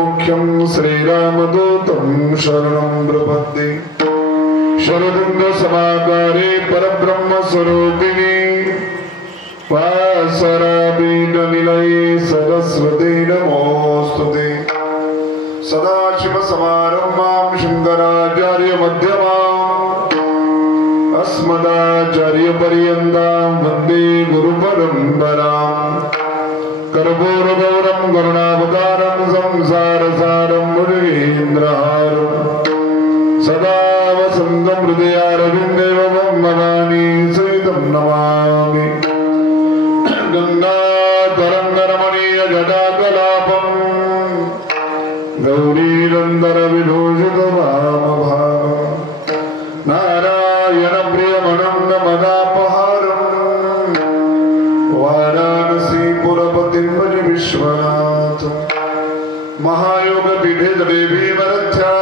मुख्यं श्रीरामदूतं शरणं प्रपद्ये शरदिंद समाकारे परब्रह्मस्वरूपिणी वासराबीजनिलये सरस्वती नमोस्तुते सदाशिवसमारम्भां शङ्कराचार्यमध्यमाम् अस्मदाचार्यपर्यन्तां वन्दे गुरुपरम्पराम् कर्पूरगौरं करुणावतारं संसारसारं मुनीन्द्रहारं सदा वसन्तं हृदयारविन्दे भवानी सहितं नमामि गङ्गातरङ्गरमणीयजटाकलापम् गौरीरन्दरविभूषितवामभागम् नारायणप्रियमनन्दमदापहारम् वाराणसीपुरपतिं भजे विश्वनाथं महायोगपीठे देवीवरथ्यां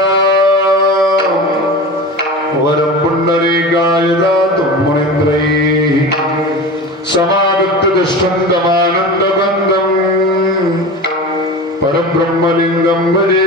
वरं पुण्डरीकाय दातुं मुनीन्द्रैः समागत्य दुष्टन्दमानन्दगन्धं परब्रह्मलिङ्गं भजे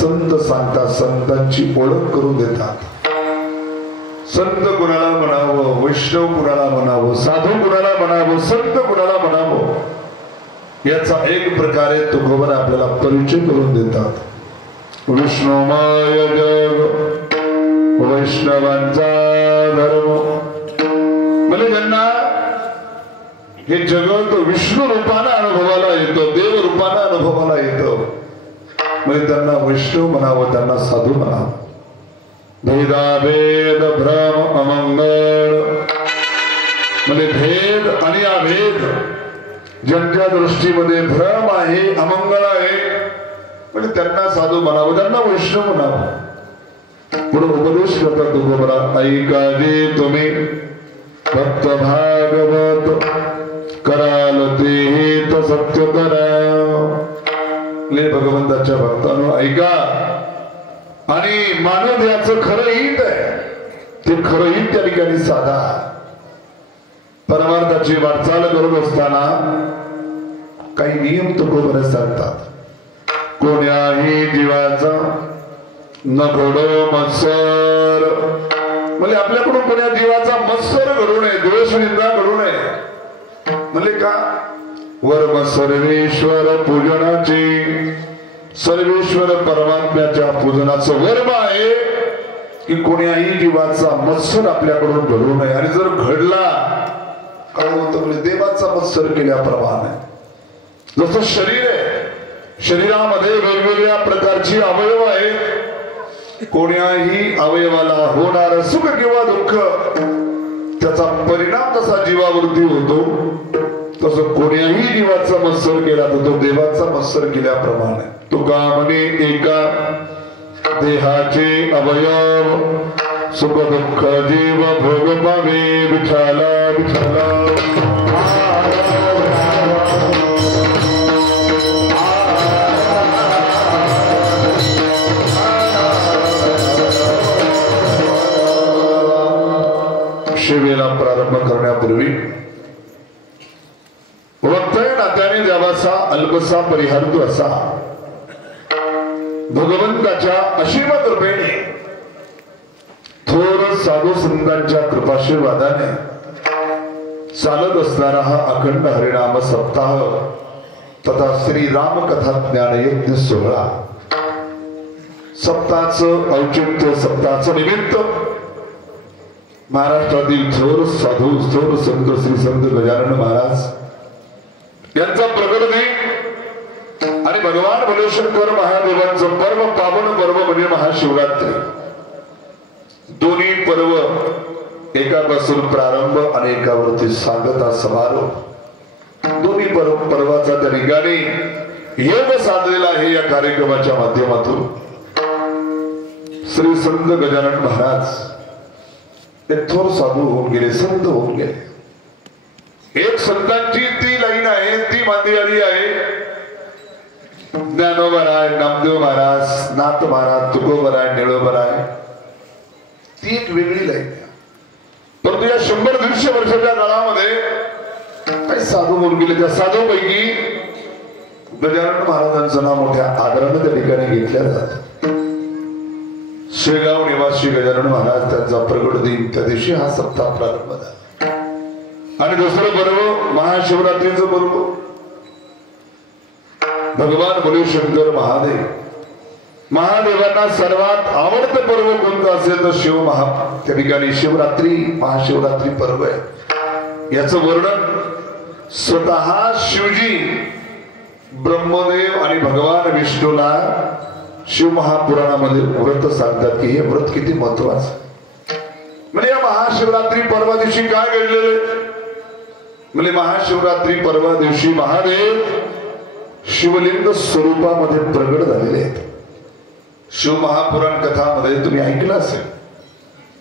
संत सांगतात, संतांची ओळख करून देतात. संत कुणाला म्हणावं, वैष्णव कुणाला म्हणावं, साधू कुणाला म्हणावं, संत कुणाला म्हणावं, याचा एक प्रकारे तुकोबरा आपल्याला परिचय करून देतात. विष्णुमय जग वैष्णवांचा धर्म. म्हणजे ज्यांना हे जगत विष्णू रूपाने अनुभवाला येतं, देव रूपाने अनुभवाला येतं, म्हणजे त्यांना वैष्णव म्हणावं, त्यांना साधू म्हणावं. भेदाभेद भ्रम अमंगळ म्हणजे भेद आणि अभेद ज्यांच्या दृष्टीमध्ये भ्रम आहे, अमंगळ आहे, म्हणजे त्यांना साधू म्हणावं, त्यांना वैष्णव म्हणावं. पुढे उपदेश करतात तुकोबरा, ऐका जे तुम्ही भक्त भागवत कराल ते हेत सत्य करा. भगवंताच्या भक्तांनो ऐका आणि मानव याचं खरं हित आहे, ते खरं हित त्या ठिकाणी साधा. परमार्थाची वाटचाल करत असताना काही नियम तुकोबरा सांगतात. कोण्याही जीवाचा न घडो मत्सर, म्हणजे आपल्याकडून कोण्या जीवाचा मत्सर घडू नये, द्वेष निंदा घडू नये. म्हणजे का वर्म सर्वेश्वर पूजनाचे, सर्वेश्वर परमात्म्याच्या पूजनाचं वर्म आहे की कोण्याही जीवाचा मत्सर आपल्याकडून घडू नये. आणि जर घडला काय होतं म्हणजे देवाचा मत्सर केल्याप्रमाणे. जसं शरीर आहे, शरीरामध्ये वेगवेगळ्या प्रकारची अवयव आहेत, कोण्याही अवयवाला होणार सुख किंवा दुःख त्याचा परिणाम जसा जीवावरती होतो, तसं कोण्याही जीवाचा मत्सर केला तर तो देवाचा मत्सर केल्याप्रमाणे. तुका म्हणे एका देहाचे अवयव सुख दुःख जीव भोग पावे. विठाला विठाला सेवेला प्रारंभ करण्यापूर्वी वक्तव्य नात्याने द्यावासा अल्पसा परिहारतो असा भगवंताच्या असीम कृपेने थोर साधू संतांच्या कृपाशीर्वादाने चालत असणारा हा अखंड हरिनाम सप्ताह तथा श्री राम कथा ज्ञान यज्ञ सोहळा, सप्ताहाचं औचित्य, सप्ताहाचं निमित्त महाराष्ट्रातील थोर साधू थोर संत श्री संत गजानन महाराज यांचा प्रकट दिन आणि भगवान भोलेशंकर महादेवांचं पर्व, पावन पर्व म्हणजे महाशिवरात्री. दोन्ही पर्व एकापासून प्रारंभ आणि एकावरती सांगता समारोप, दोन्ही पर्वाचा त्या ठिकाणी योग साधलेला आहे. या कार्यक्रमाच्या माध्यमातून श्री संत गजानन महाराज एक थोर साधू होऊन गेले, संत होऊन गेले. एक संतांची ती लाईन आहे, ती मांदी आली आहे. ज्ञानोबराय, नामदेव महाराज, नाथ महाराज, तुकोबराय, निळोबराय, ती एक वेगळी लाईन आहे. परंतु या 100-150 वर्षाच्या काळामध्ये काही साधू होऊन गेले. त्या साधूपैकी गजानन महाराजांचं नाव मोठ्या आदराने त्या ठिकाणी घेतल्या जातं. शेगाव निवासी गजानन महाराज त्यांचा प्रगट दिन, त्या दिवशी हा सप्ताह प्रारंभ झाला. आणि दुसरं पर्व महाशिवरात्रीचं पर्व. भगवान भोलेशंकर महादेव, महादेवांना सर्वात आवडतं पर्व कोणतं असेल तर त्या ठिकाणी शिवरात्री, महाशिवरात्री पर्व आहे. याचं वर्णन स्वतः शिवजी ब्रह्मदेव आणि भगवान विष्णूला शिव महापुराणामध्ये व्रत सांगतात की हे व्रत किती महत्वाचं. म्हणजे या महाशिवरात्री पर्वा दिवशी काय घडलेले, म्हणजे महाशिवरात्री पर्वा दिवशी महादेव शिवलिंग स्वरूपामध्ये प्रगट झालेले आहेत. शिव महापुराण कथामध्ये तुम्ही ऐकलं असेल,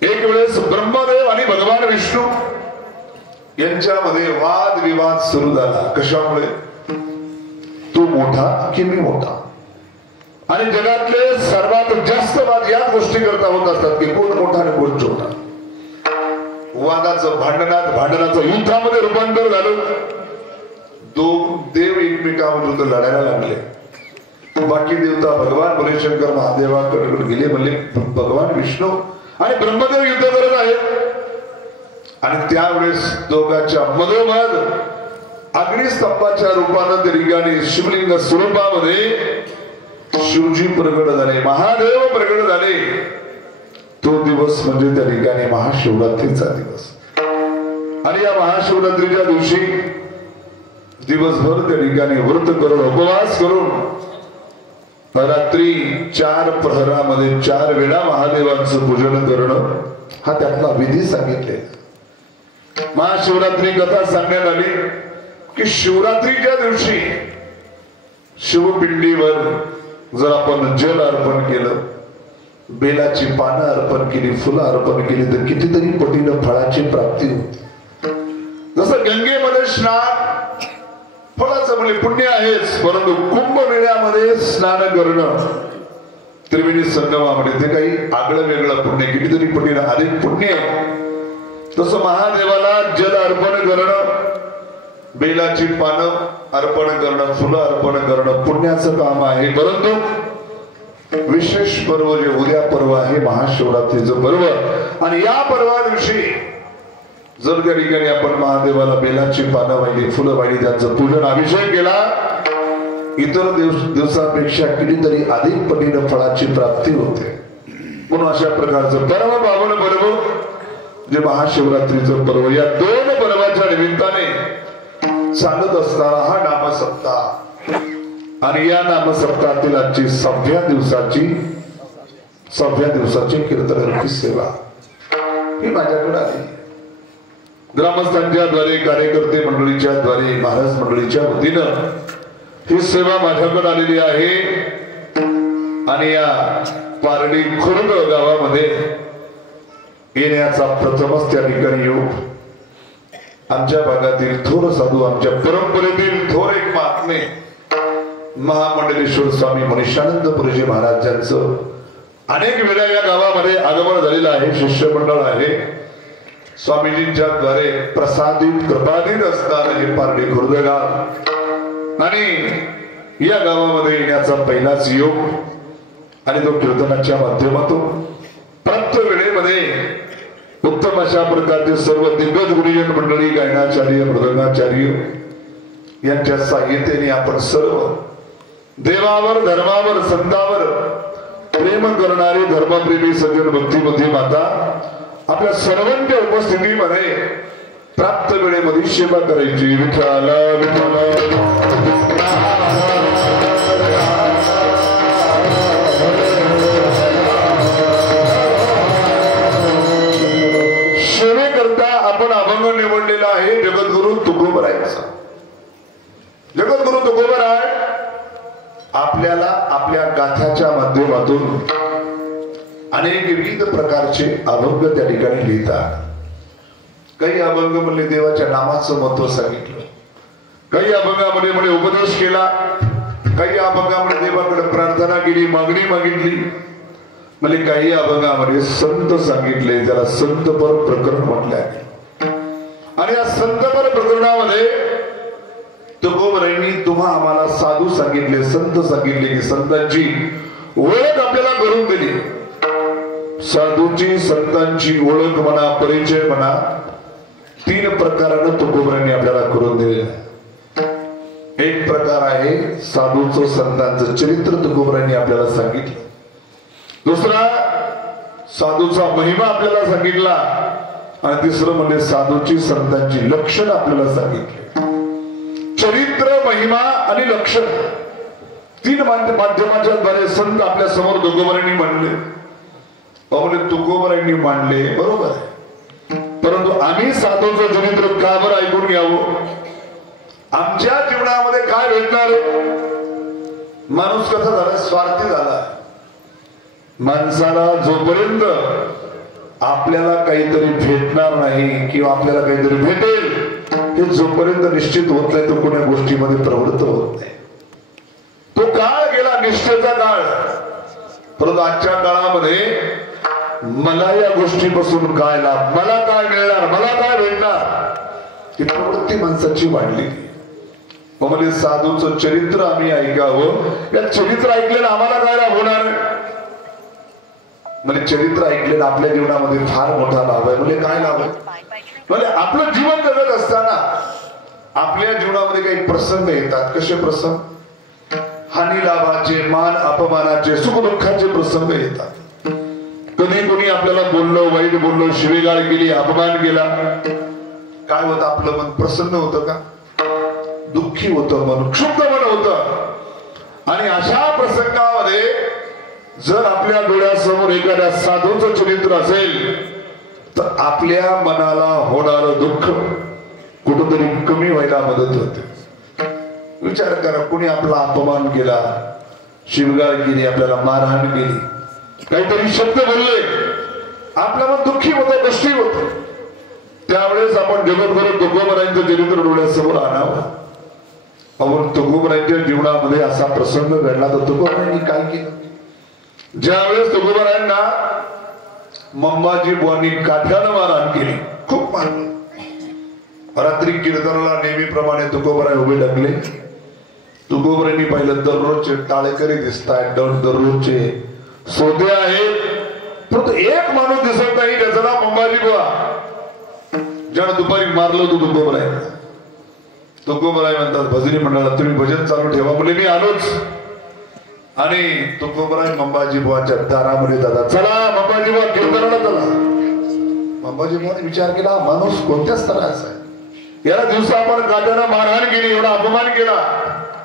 एक वेळेस ब्रह्मदेव आणि भगवान विष्णू यांच्यामध्ये वाद विवाद सुरू झाला. कशामुळे, तू मोठा की मी मोठा. आणि जगातले सर्वात जास्त वाद या गोष्टी करता होत असतात की कोण मोठा आणि कोण छोटा. वादाचं भांडणाचं युद्धामध्ये रूपांतर झालं. दोन देव एकमेकांविरुद्ध लढायला लागले. बाकी देवता भगवान भोलेशंकर महादेवाकडे गेले, म्हणले भगवान विष्णू आणि ब्रह्मदेव युद्ध करत आहेत. आणि त्यावेळेस दोघांच्या मधोमध अग्निस्तंभाच्या रूपानं त्या ठिकाणी शिवलिंग स्वरूपामध्ये शिवजी प्रगट झाले, महादेव प्रगट झाले. तो दिवस म्हणजे त्या ठिकाणी महाशिवरात्रीचा दिवस. आणि या महाशिवरात्रीच्या दिवशी दिवसभर त्या ठिकाणी व्रत करून, उपवास करून रात्री 4 प्रहरामध्ये 4 वेळा महादेवांचं पूजन करणं हा त्यातला विधी सांगितलेला. महाशिवरात्री कथा सांगण्यात आली की शिवरात्रीच्या दिवशी शिवपिंडीवर जर आपण जल अर्पण केलं, बेलाची पानं अर्पण केली, फुलं अर्पण केली तर कितीतरी पटीनं फळाची प्राप्ती होते. जसं गंगेमध्ये स्नान फळाचं म्हणजे पुण्य आहेच, परंतु कुंभमेळ्यामध्ये स्नान करणं त्रिवेणी संगमामध्ये ते काही आगळं वेगळं पुण्य, कितीतरी पटीनं अधिक पुण्य. तसं महादेवाला जल अर्पण करणं, बेलाची पानं अर्पण करणं, फुलं अर्पण करणं पुण्याचं काम आहे. परंतु विशेष पर्व जे उद्या पर्व आहे महाशिवरात्रीचं पर्व, आणि या पर्वा दिवशी जर त्या ठिकाणी आपण महादेवाला बेलाची पानं वाहिली, फुलं वाहिली, त्यांचं पूजन अभिषेक केला, इतर दिवसापेक्षा कितीतरी अधिक पटीनं फळाची प्राप्ती होते. म्हणून अशा प्रकारचं परम पावन पर्व जे महाशिवरात्रीचं पर्व, या दोन पर्वाच्या निमित्ताने चालत असणारा हा नामसप्ताह, आणि या नामसप्ताहातील आजची 6व्या दिवसाची कीर्तनाची सेवा ही माझ्याकडे आली. ग्रामस्थांच्या द्वारे, कार्यकर्ते मंडळीच्या द्वारे, महाराज मंडळीच्या वतीनं ही सेवा माझ्याकडे आलेली आहे. आणि या पारडी खुर्द गावामध्ये येण्याचा प्रथमच त्या ठिकाणी योग आमच्या भागातील थोर साधू, आमच्या परंपरेतील थोर एक महात्मे महामंडलेश्वर स्वामी मनीषानंदपुरीजी महाराजांचं अनेक वेळा या गावामध्ये आगमन झालेलं आहे. शिष्यमंडळ आहे. स्वामीजींच्या द्वारे प्रसादित कृपादित असणारं हे पारडी खुर्द गाव, आणि या गावामध्ये येण्याचा पहिलाच योग, आणि तो कीर्तनाच्या माध्यमातून प्रत्येक वेळेमध्ये उत्तम अशा प्रकारचे सर्व दिग्गज गुरुजन मंडळी, गायनाचार्य, मृदंगाचार्य यांच्या साहित्याने आपण सर्व देवावर, धर्मावर, संतावर प्रेम करणारे धर्मप्रेमी सज्जन भक्तिमती माता आपल्या सर्वांच्या उपस्थितीमध्ये प्राप्त वेळेमध्ये सेवा करायची. विठ्ठल विठ्ठल आपण अभंग निवडलेला आहे जगद्गुरु तुकोबरायांचा. जगद्गुरु तुकोबराय आपल्याला आपल्या गाथ्याच्या माध्यमातून अनेक विविध प्रकारचे अभंग त्या ठिकाणी लिहितात. काही अभंग म्हणजे देवाच्या नामाचं महत्व सांगितलं, काही अभंगामध्ये म्हणजे उपदेश केला, काही अभंगामध्ये देवाकडे प्रार्थना केली, मागणी मागितली, म्हणजे काही अभंगामध्ये संत सांगितले, त्याला संतपर प्रकरण म्हटले आहे. आणि या संतपर प्रकरणामध्ये तुकोबरायांनी तुम्हा आम्हाला साधू सांगितले, संत सांगितले की संतांची ओळख आपल्याला करून दिली. साधूची, संतांची ओळख म्हणा, परिचय म्हणा, 3 प्रकारानं तुकोबरायांनी आपल्याला करून दिले. एक प्रकार आहे साधूचं, संतांचं चरित्र तुकोबरायांनी आपल्याला सांगितलं. दुसरा साधूचा महिमा आपल्याला सांगितला, आणि तिसरं म्हणजे साधूची, संतांची लक्षण आपल्याला सांगितले. चरित्र, महिमा आणि लक्षण 3 माध्यमाच्या द्वारे संत आपल्या समोर तुकोबरायांनी मांडले. तुकोबरायांनी मांडले बरोबर आहे, परंतु आम्ही साधूचं चरित्र का बरं ऐकून घ्यावं? आमच्या जीवनामध्ये काय भेटणार? माणूस कसा झाला? स्वार्थी झाला. माणसाला जोपर्यंत आपल्याला काहीतरी भेटणार नाही किंवा आपल्याला काहीतरी भेटेल हे जोपर्यंत निश्चित होत नाही, तो कोणत्या गोष्टीमध्ये प्रवृत्त होत नाही. तो काळ गेला, निष्ठेचा काळ. परंतु आजच्या काळामध्ये मला या गोष्टीपासून काय लाभ, मला काय मिळणार, मला काय भेटणार, ही प्रवृत्ती माणसाची वाढली. म्हणजे साधूचं चरित्र आम्ही ऐकावं. या चरित्र ऐकलेलं आम्हाला काय लाभ होणार? म्हणजे चरित्र ऐकलेलं आपल्या जीवनामध्ये फार मोठा लाभ आहे. म्हणजे काय लाभ आहे? म्हणजे आपलं जीवन जगत असताना आपल्या जीवनामध्ये काही प्रसंग येतात. कसे प्रसंग? हानी लाभाचे, मान अपमानाचे, सुख दुःखाचे प्रसंग येतात. कधी कोणी आपल्याला बोललं, वाईट बोललं, शिवीगाळ केली, अपमान केला, काय होतं? आपलं मन प्रसन्न होतं का? दुःखी होतं, मन क्षुब्ध मन होतं. आणि अशा प्रसंगामध्ये जर आपल्या डोळ्यासमोर एखाद्या साधूचं चरित्र असेल तर आपल्या मनाला होणारं दुःख कुठंतरी कमी व्हायला मदत होते. विचार करा, कोणी आपला अपमान केला, शिवगाळ केली, आपल्याला मारहाण केली, काहीतरी शब्द बोलले, आपल्या मन दुःखी होतं, कष्टी होतं. त्यावेळेस आपण जगद्गुरु तुकोबरायांचं चरित्र डोळ्यासमोर आणावं. आपण तुकोबरायांच्या जीवनामध्ये असा प्रसंग घडला तर तुकोबरायांनी काय केलं? ज्यावेळेस तुकोबरायांना मंबाजी बुवांनी काठ्यानं मारहाण केली, खूप मारलं. रात्री कीर्तनाला नेहमीप्रमाणे तुकोबराय उभे लागले. तुकोबरायांनी पाहिलं दररोजचे टाळेकरी दिसतायत, दररोजचे सोदे आहेत, परंतु एक माणूस दिसत नाही त्याचं नाव मंबाजी बुवा. ज्यानं दुपारी मारलं होतं तुकोबराय. तुकोबराय म्हणतात भजनी मंडळात तुम्ही भजन चालू ठेवा, मुले मी आलोच. आणि तुकोबराय मंबाजी बुवाच्या दारामध्ये जातात. चला मंबाजी बुवा कीर्तनाला चला. मंबाजी बुवाने विचार केला, माणूस कोणत्या स्तराचा आहे, याला दिवसा आपण काट्यानं मारहाण केली, एवढा अपमान केला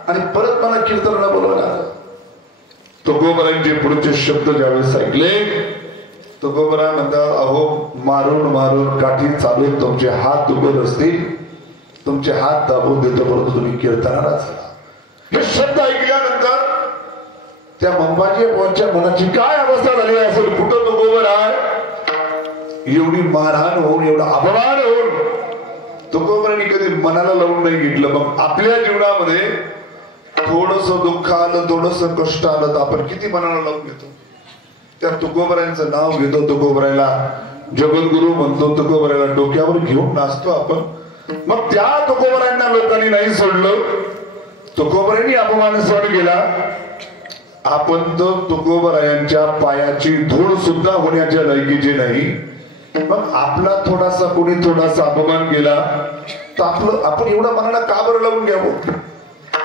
आणि परत मला कीर्तनाला बोलवला. तुकोबरायांचे पुढचे शब्द ज्यावेळेस ऐकले, तुकोबराय म्हणतात, अहो मारून मारून काठी चालून तुमचे हात दुखत असतील, तुमचे हात दाबून देतो, परंतु तुम्ही कीर्तनाला चला. हे शब्द ऐकल्यानंतर त्या मंबाजी बुवांच्या मनाची काय अवस्था झाली असेल. कुठं तुकोबराय एवढी मारहाण होऊन, एवढा अपमान होऊन तुकोबरायांनी कधी मनाला लावून नाही घेतलं. मग आपल्या जीवनामध्ये थोडस दुःख आलं, थोडस कष्ट आलं तर आपण किती मनाला लावून घेतो. त्या तुकोबरायांचं नाव घेतो, तुकोबरायला जगद्गुरु म्हणतो, तुकोबरायला डोक्यावर घेऊन नाचतो आपण. मग त्या तुकोबरायांना लोकांनी नाही सोडलं, तुकोबरायांनी अपमान सहन केला. आपण तर तुकोबरायांच्या पायाची धूळ सुद्धा होण्याच्या लायकीचे नाही. मग आपला थोडासा कोणी थोडासा अपमान केला तर आपण एवढा मनाला का बरं लावून घ्यावं.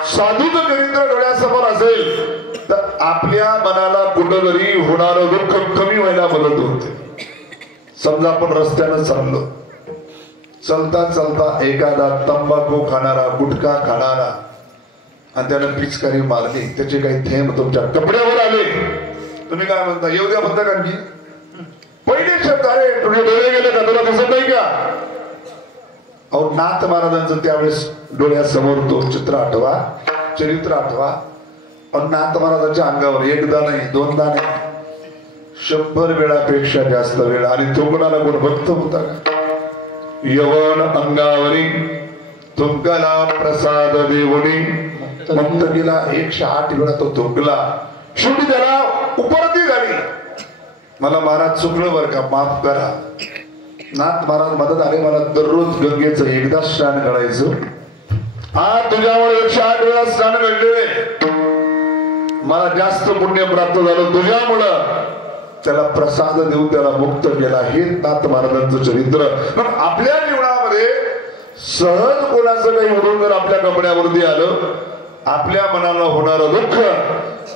साधूचं चरित्र डोळ्यासमोर असेल तर आपल्या मनाला कुठंतरी होणारं दुःख कमी व्हायला मदत होते. समजा आपण रस्त्यानं चाललो, चलता चलता एखादा तंबाखू खाणारा, गुटखा खाणारा आणि त्यानं पिचकारी मारली, त्याचे काही थेंब तुमच्या कपड्यावर आले, तुम्ही काय म्हणता, येऊ द्या म्हणता का? की पहिले शब्द, अरे तुझे डोळे गेले का, तुला दिसत नाही का? अहो नाथ महाराजांचं त्यावेळेस डोळ्यासमोर तो चित्र आठवा, चरित्र आठवा. पण नाथ महाराजांच्या अंगावर एकदा नाही, दोनदा नाही, 100 वेळापेक्षा जास्त वेळ. आणि तो कोणाला गुणभक्त होता का? यवन अंगावरी तुमकला प्रसाद देवणी मंत गेला. 108 वेळा तो थुंकला. शेवटी त्याला उपरती झाली, मला महाराज चुकलं बरं का, माफ करा. नाथ महाराज मदत आले, मला दररोज गंगेचं एकदा स्नान करायचं. आज तुझ्यामुळे 108 वेळा स्नान घडलेले, मला जास्त पुण्य प्राप्त झालं तुझ्यामुळं. त्याला प्रसाद देऊन त्याला मुक्त केला. हे नाथ महाराजांचं चरित्र. पण आपल्या जीवनामध्ये सहज कोणाचं काही उडून जर आपल्या कपड्यावरती आलं, आपल्या मनाला होणारं दुःख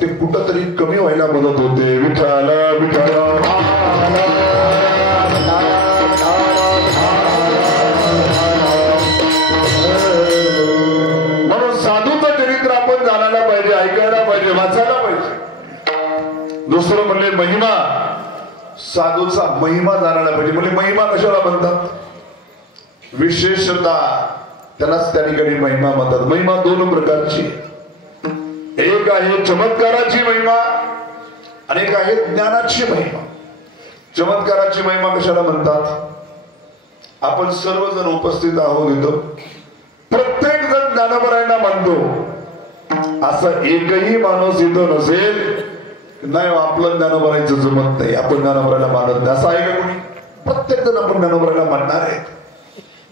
ते कुठंतरी कमी व्हायला मदत होते. विठ्ठल विठ्ठल. म्हणून साधूचं चरित्र आपण जाणायला पाहिजे, ऐकायला पाहिजे, वाचायला पाहिजे. दुसरं म्हणले महिमा. साधूचा महिमा जाणायला पाहिजे. म्हणजे महिमा कशाला म्हणतात? विशेषता, त्यालाच त्या ठिकाणी महिमा म्हणतात. महिमा 2 प्रकारची, एक आहे चमत्काराची महिमा आणि एक आहे ज्ञानाची महिमा. चमत्काराची महिमा कशाला म्हणतात? आपण सर्वजण उपस्थित आहोत इथं, प्रत्येक जण ज्ञानोबरायांना मानतो, असं एकही माणूस इथं नसेल नाही आपलं ज्ञानोबरायचं जमत नाही, आपण ज्ञानोबरायला मानत नाही, असं आहे का कोणी? प्रत्येक जण आपण ज्ञानोबरायला मानणार आहेत.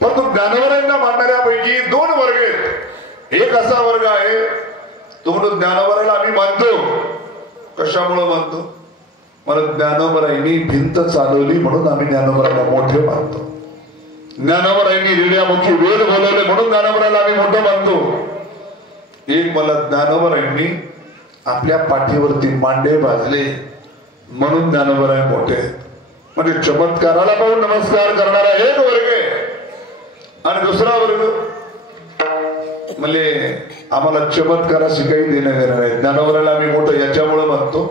परंतु ज्ञानोबरायांना मानणाऱ्यापैकी 2 वर्ग आहेत. एक असा वर्ग आहे तो म्हणून ज्ञानोबरायला आम्ही मानतो. कशामुळे मानतो? मला ज्ञानोबरायांनी भिंत चालवली म्हणून आम्ही ज्ञानोबरायला मोठे मानतो. ज्ञानोबरायांनी रेड्यामुखी वेद बोलवले म्हणून ज्ञानोबरायला आम्ही मोठं मानतो. एक मला ज्ञानोबरायांनी आपल्या पाठीवरती मांडे भाजले म्हणून ज्ञानोबराय मोठे. म्हणजे चमत्काराला पाहून नमस्कार करणारा एक वर्ग आहे. आणि दुसरा वर्ग म्हणजे आम्हाला चमत्काराशी काही देणं घेणं नाही, ज्ञानोबरायला आम्ही मोठं याच्यामुळे मानतो.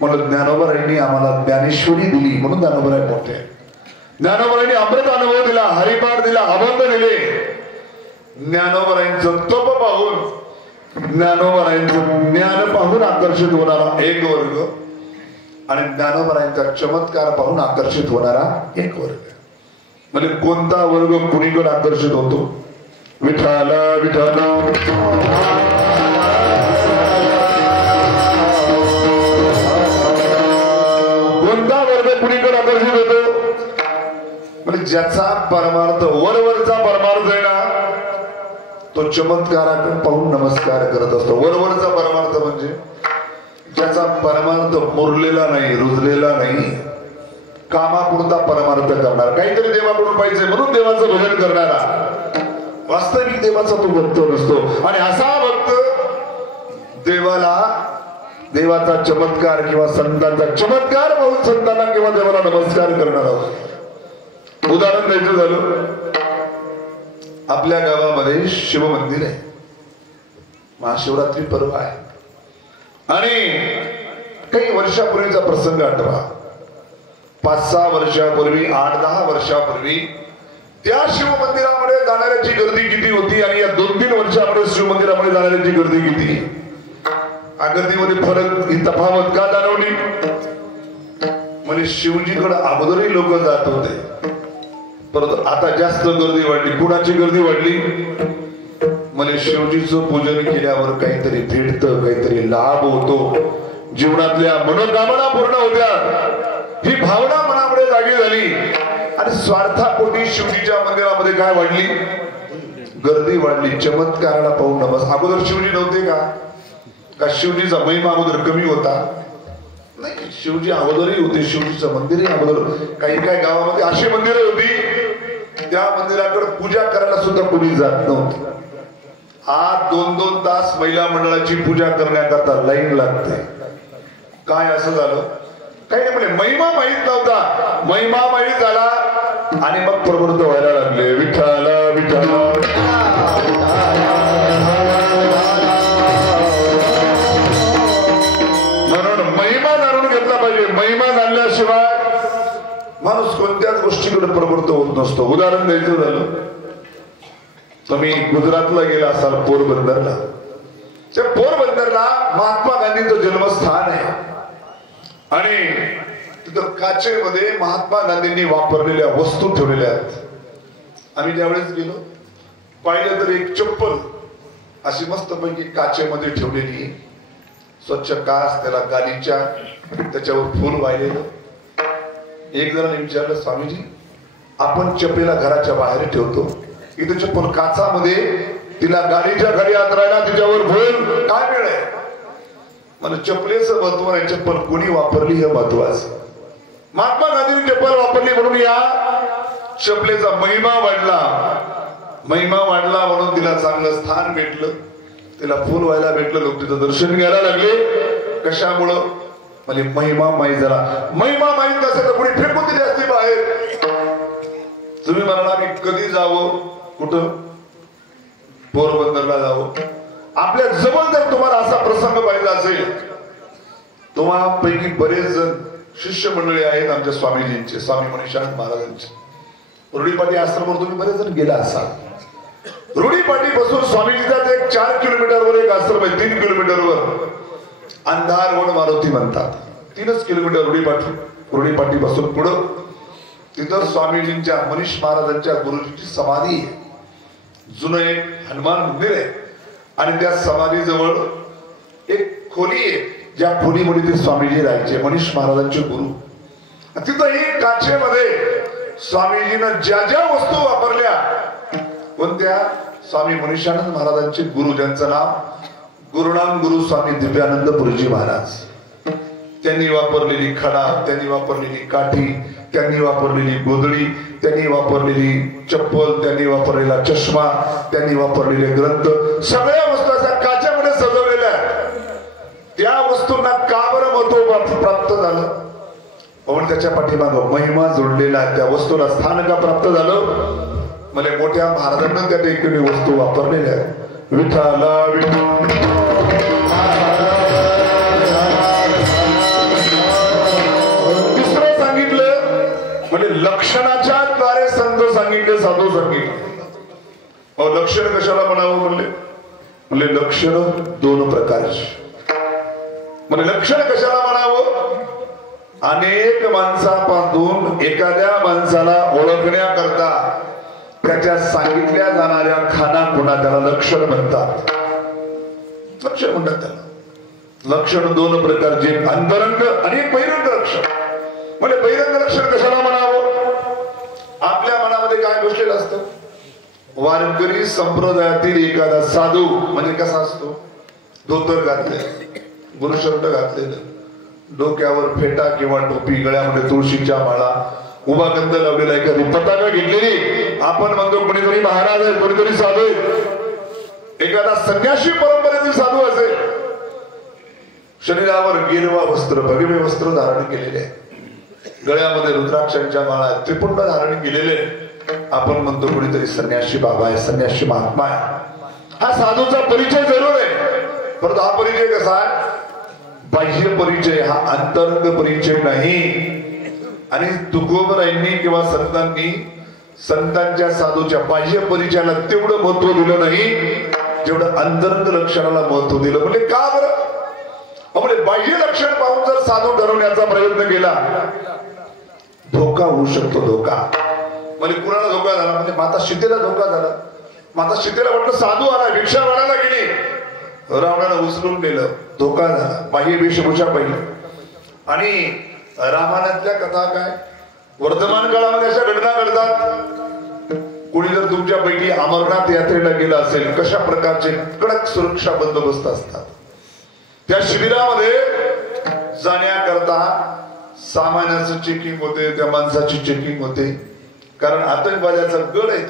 म्हणून ज्ञानोबरायांनी आम्हाला ज्ञानेश्वरी दिली म्हणून ज्ञानोबराय मोठे. ज्ञानोबरायांनी अमृत अनुभव दिला, हरिपाठ दिला, अभंग दिले ज्ञानोबरायांचं तप पाहून, ज्ञानोबरायांचं ज्ञान पाहून आकर्षित होणारा एक वर्ग आणि ज्ञानोबरायांचा चमत्कार पाहून आकर्षित होणारा एक वर्ग. म्हणजे कोणता वर्ग कुणीकडे आकर्षित होतो? विठाला विठाला कोणता वर्ग कुणीकडे आकर्षित होतो? म्हणजे ज्याचा परमार्थ वरवरचा परमार्थ आहे ना, तो चमत्काराकडे पाहून नमस्कार करत असतो. वरवरचा परमार्थ म्हणजे ज्याचा परमार्थ मुरलेला नाही, रुजलेला नाही, कामापुरता परमार्थ करणार, काहीतरी देवाकडून पाहिजे म्हणून देवाचं भजन करणारा, वास्तविक देवाचा तो भक्त नसतो. आणि असा भक्त देवाला, देवाचा चमत्कार किंवा संतांचा चमत्कार पाहून संतांना किंवा देवाला नमस्कार करणार आहोत. उदाहरण द्यायचं झालं, आपल्या गावामध्ये शिव मंदिर आहे, महाशिवरात्री पर्व आहे आणि काही वर्षापूर्वीचा प्रसंग आठवा. 5-6 वर्षापूर्वी, 8-10 वर्षापूर्वी त्या शिव मंदिरामध्ये जाणाऱ्याची गर्दी किती होती आणि या 2-3 वर्षामध्ये शिव मंदिरामध्ये जाणाऱ्याची गर्दी किती? या गर्दीमध्ये फरक, ही तफावत का जाणवली? म्हणजे शिवजीकडे अगोदरही लोक जात होते, परंतु आता जास्त गर्दी वाढली. कुणाची गर्दी वाढली? म्हणजे शिवजीचं पूजन केल्यावर काहीतरी भेटतं, काहीतरी लाभ होतो, जीवनातल्या मनोकामना पूर्ण होत्या, ही भावना मनामध्ये जागी झाली आणि स्वार्थापोटी शिवजीच्या मंदिरामध्ये काय वाढली? गर्दी वाढली. चमत्काराला पाहून नमस्कार. अगोदर शिवजी नव्हते का शिवजीचा महिमा अगोदर कमी होता? नाही, शिवजी अगोदरही होते, शिवजीचं मंदिरही अगोदर. काही काही गावामध्ये अशी मंदिरं होती, त्या मंदिराकडे पूजा करायला सुद्धा कोणी जात नव्हतं. आज 2-2 तास महिला मंडळाची पूजा करण्याकरता लाईन लागते. काय असं झालं? काही नाही, म्हणजे महिमा माहीत नव्हता, महिमा माहीत झाला आणि मग प्रवृत्त व्हायला लागले. विठ्ठला विठ्ठला म्हणून महिमा जाणून घेतला पाहिजे. महिमा जाणल्याशिवाय माणूस कोणत्याच गोष्टीकडे प्रवृत्त होत नसतो. उदाहरण द्यायचं झालं, तुम्ही गुजरातला गेला असाल, पोरबंदरला. त्या पोरबंदरला महात्मा गांधींचं जन्मस्थान आहे आणि तिथं काचेमध्ये महात्मा गांधींनी वापरलेल्या वस्तू ठेवलेल्या आहेत. आम्ही ज्यावेळेस गेलो पाहिलं तर एक चप्पल अशी मस्तपैकी काचेमध्ये ठेवलेली, स्वच्छ कास, त्याला गालीच्या, त्याच्यावर फुल वाहिलेलं. एक जणांनी विचारलं, स्वामीजी आपण चप्पलीला घराच्या बाहेर ठेवतो, इथं चप्पल काचामध्ये, तिला गालीच्या खाली अंतरायला, तिच्यावर फुल, काय वेळ आहे? म्हणजे चप्पलेचं महत्व आहे, चप्पल कोणी वापरली हे महत्वाचं. महात्मा गांधींनी चप्पल वापरली म्हणून या चप्पलेचा महिमा वाढला. महिमा वाढला म्हणून तिला चांगलं स्थान भेटलं, तिला फुल व्हायला भेटलं, लोक तिचं दर्शन घ्यायला लागले. कशामुळं? म्हणजे महिमा माहीत झाला. महिमा माहीत नसेल तर कोणी फेकून दिली असती बाहेर. तुम्ही म्हणाला मी कधी जावं, कुठं? पोरबंदरला जावं. आपल्या जवळ जर तुम्हाला असा प्रसंग पाहिजे असेल, तुम्हापैकी बरेच जण शिष्य मंडळी आहेत आमच्या स्वामीजींचे, स्वामी मनीषानंद महाराजांचे. रुढीपाटी आश्रमावर तुम्ही बरेच जण गेला असाल. रुढीपाटी पासून स्वामीजीचा 4 किलोमीटरवर एक आश्रम आहे, 3 किलोमीटरवर अंधारवड मारुती म्हणतात. 3च किलोमीटर रुढीपाटी पासून पुढं तिथं स्वामीजींच्या, मनीष महाराजांच्या गुरुजींची समाधी आहे. जुनं एक हनुमान मंदिर आहे आणि त्या समाधीजवळ एक खोली आहे, ज्या खोलीमध्ये ते स्वामीजी राहायचे, मनीष महाराजांचे गुरु. तिथं एक काचेमध्ये स्वामीजीनं ज्या ज्या वस्तू वापरल्या, कोणत्या? स्वामी मनीषानंद महाराजांचे गुरु, ज्यांचं नाव गुरुनाम गुरु स्वामी दिव्यानंद पुरीजी महाराज. त्यांनी वापरलेली खडा, त्यांनी वापरलेली काठी, त्यांनी वापरलेली गोधडी, त्यांनी वापरलेली चप्पल, त्यांनी वापरलेला चष्मा, त्यांनी वापरलेले ग्रंथ, सगळ्या वस्तू अशा काचेमध्ये सजवलेल्या आहेत. त्या वस्तूंना का बरं महत्व प्राप्त झालं? म्हणून त्याच्या पाठीमागं महिमा जोडलेला आहे. त्या वस्तूला स्थान का प्राप्त झालं? म्हणजे मोठ्या महाराजांना त्या ठिकाणी वस्तू वापरलेल्या आहेत. विठाला विठा म्हणजे लक्षणाच्या द्वारे संत सांगितले, साधू सांगितले. लक्षण कशाला म्हणावं म्हणले लक्षण दोन प्रकारची. म्हणजे लक्षण कशाला म्हणावं? अनेक माणसापासून एखाद्या माणसाला ओळखण्याकरता त्याच्या सांगितल्या जाणाऱ्या खानाखुणा त्याला लक्षण म्हणतात. लक्षण म्हणतात त्याला. लक्षण दोन प्रकारचे, अंतरंग आणि बहिरंग लक्षण. म्हणजे बहिरंग लक्षण कशाला म्हणावं? आपल्या मनामध्ये काय घुसलेलं असतं? वारकरी संप्रदायातील एखादा साधू म्हणजे कसा असतो? धोतर घातलेलं, गुरुशर्ट घातलेलं, डोक्यावर फेटा किंवा टोपी, गळ्यामध्ये तुळशीच्या माळा, उभा गंध लावलेला, एखादी पताका घेतलेली. आपण म्हणतो कोणीतरी महाराज आहे, कोणीतरी साधू आहे. एखादा संन्यासी परंपरेतील साधू असेल, शरीरावर गेरवा वस्त्र, भगवे वस्त्र धारण केलेले आहे, गळ्यामध्ये रुद्राक्षांच्या माळा, त्रिपुंड धारण केलेले. आपण म्हणतो कोणीतरी संन्यासी बाबा आहे, संन्यासी महात्मा आहे. हा साधूचा परिचय जरूर आहे, परंतु हा परिचय कसा आहे? बाह्य परिचय, हा अंतरंग परिचय नाही. आणि तुकोबरायांनी किंवा संतांनी संतांच्या साधूच्या बाह्य परिचयाला तेवढं महत्व दिलं नाही जेवढं अंतरंग लक्षणाला महत्व दिलं. म्हणजे का बरं? म्हणजे बाह्य लक्षण पाहून जर साधू ठरवण्याचा प्रयत्न केला, धोका होऊ शकतो. धोका म्हणजे कुणाला धोका झाला? म्हणजे माता सीतेला धोका झाला. माता सीतेला वाटलं साधू आला, भिक्षा मागायला गेली, रावणानं उचलून नेलं, धोका झाला. बाह्य वेशभूषा पाहिलं. आणि रामायणातल्या कथा काय, वर्तमान काळामध्ये अशा घटना घडतात. कोणी जर तुमच्या पैकी अमरनाथ यात्रेला गेला असेल, कशा प्रकारचे कडक सुरक्षा बंदोबस्त असतात. त्या शिबिरामध्ये जाण्याकरता सामानाचं चेकिंग होते, त्या माणसाची चेकिंग होते, कारण आतंकवाद्याचा गड आहे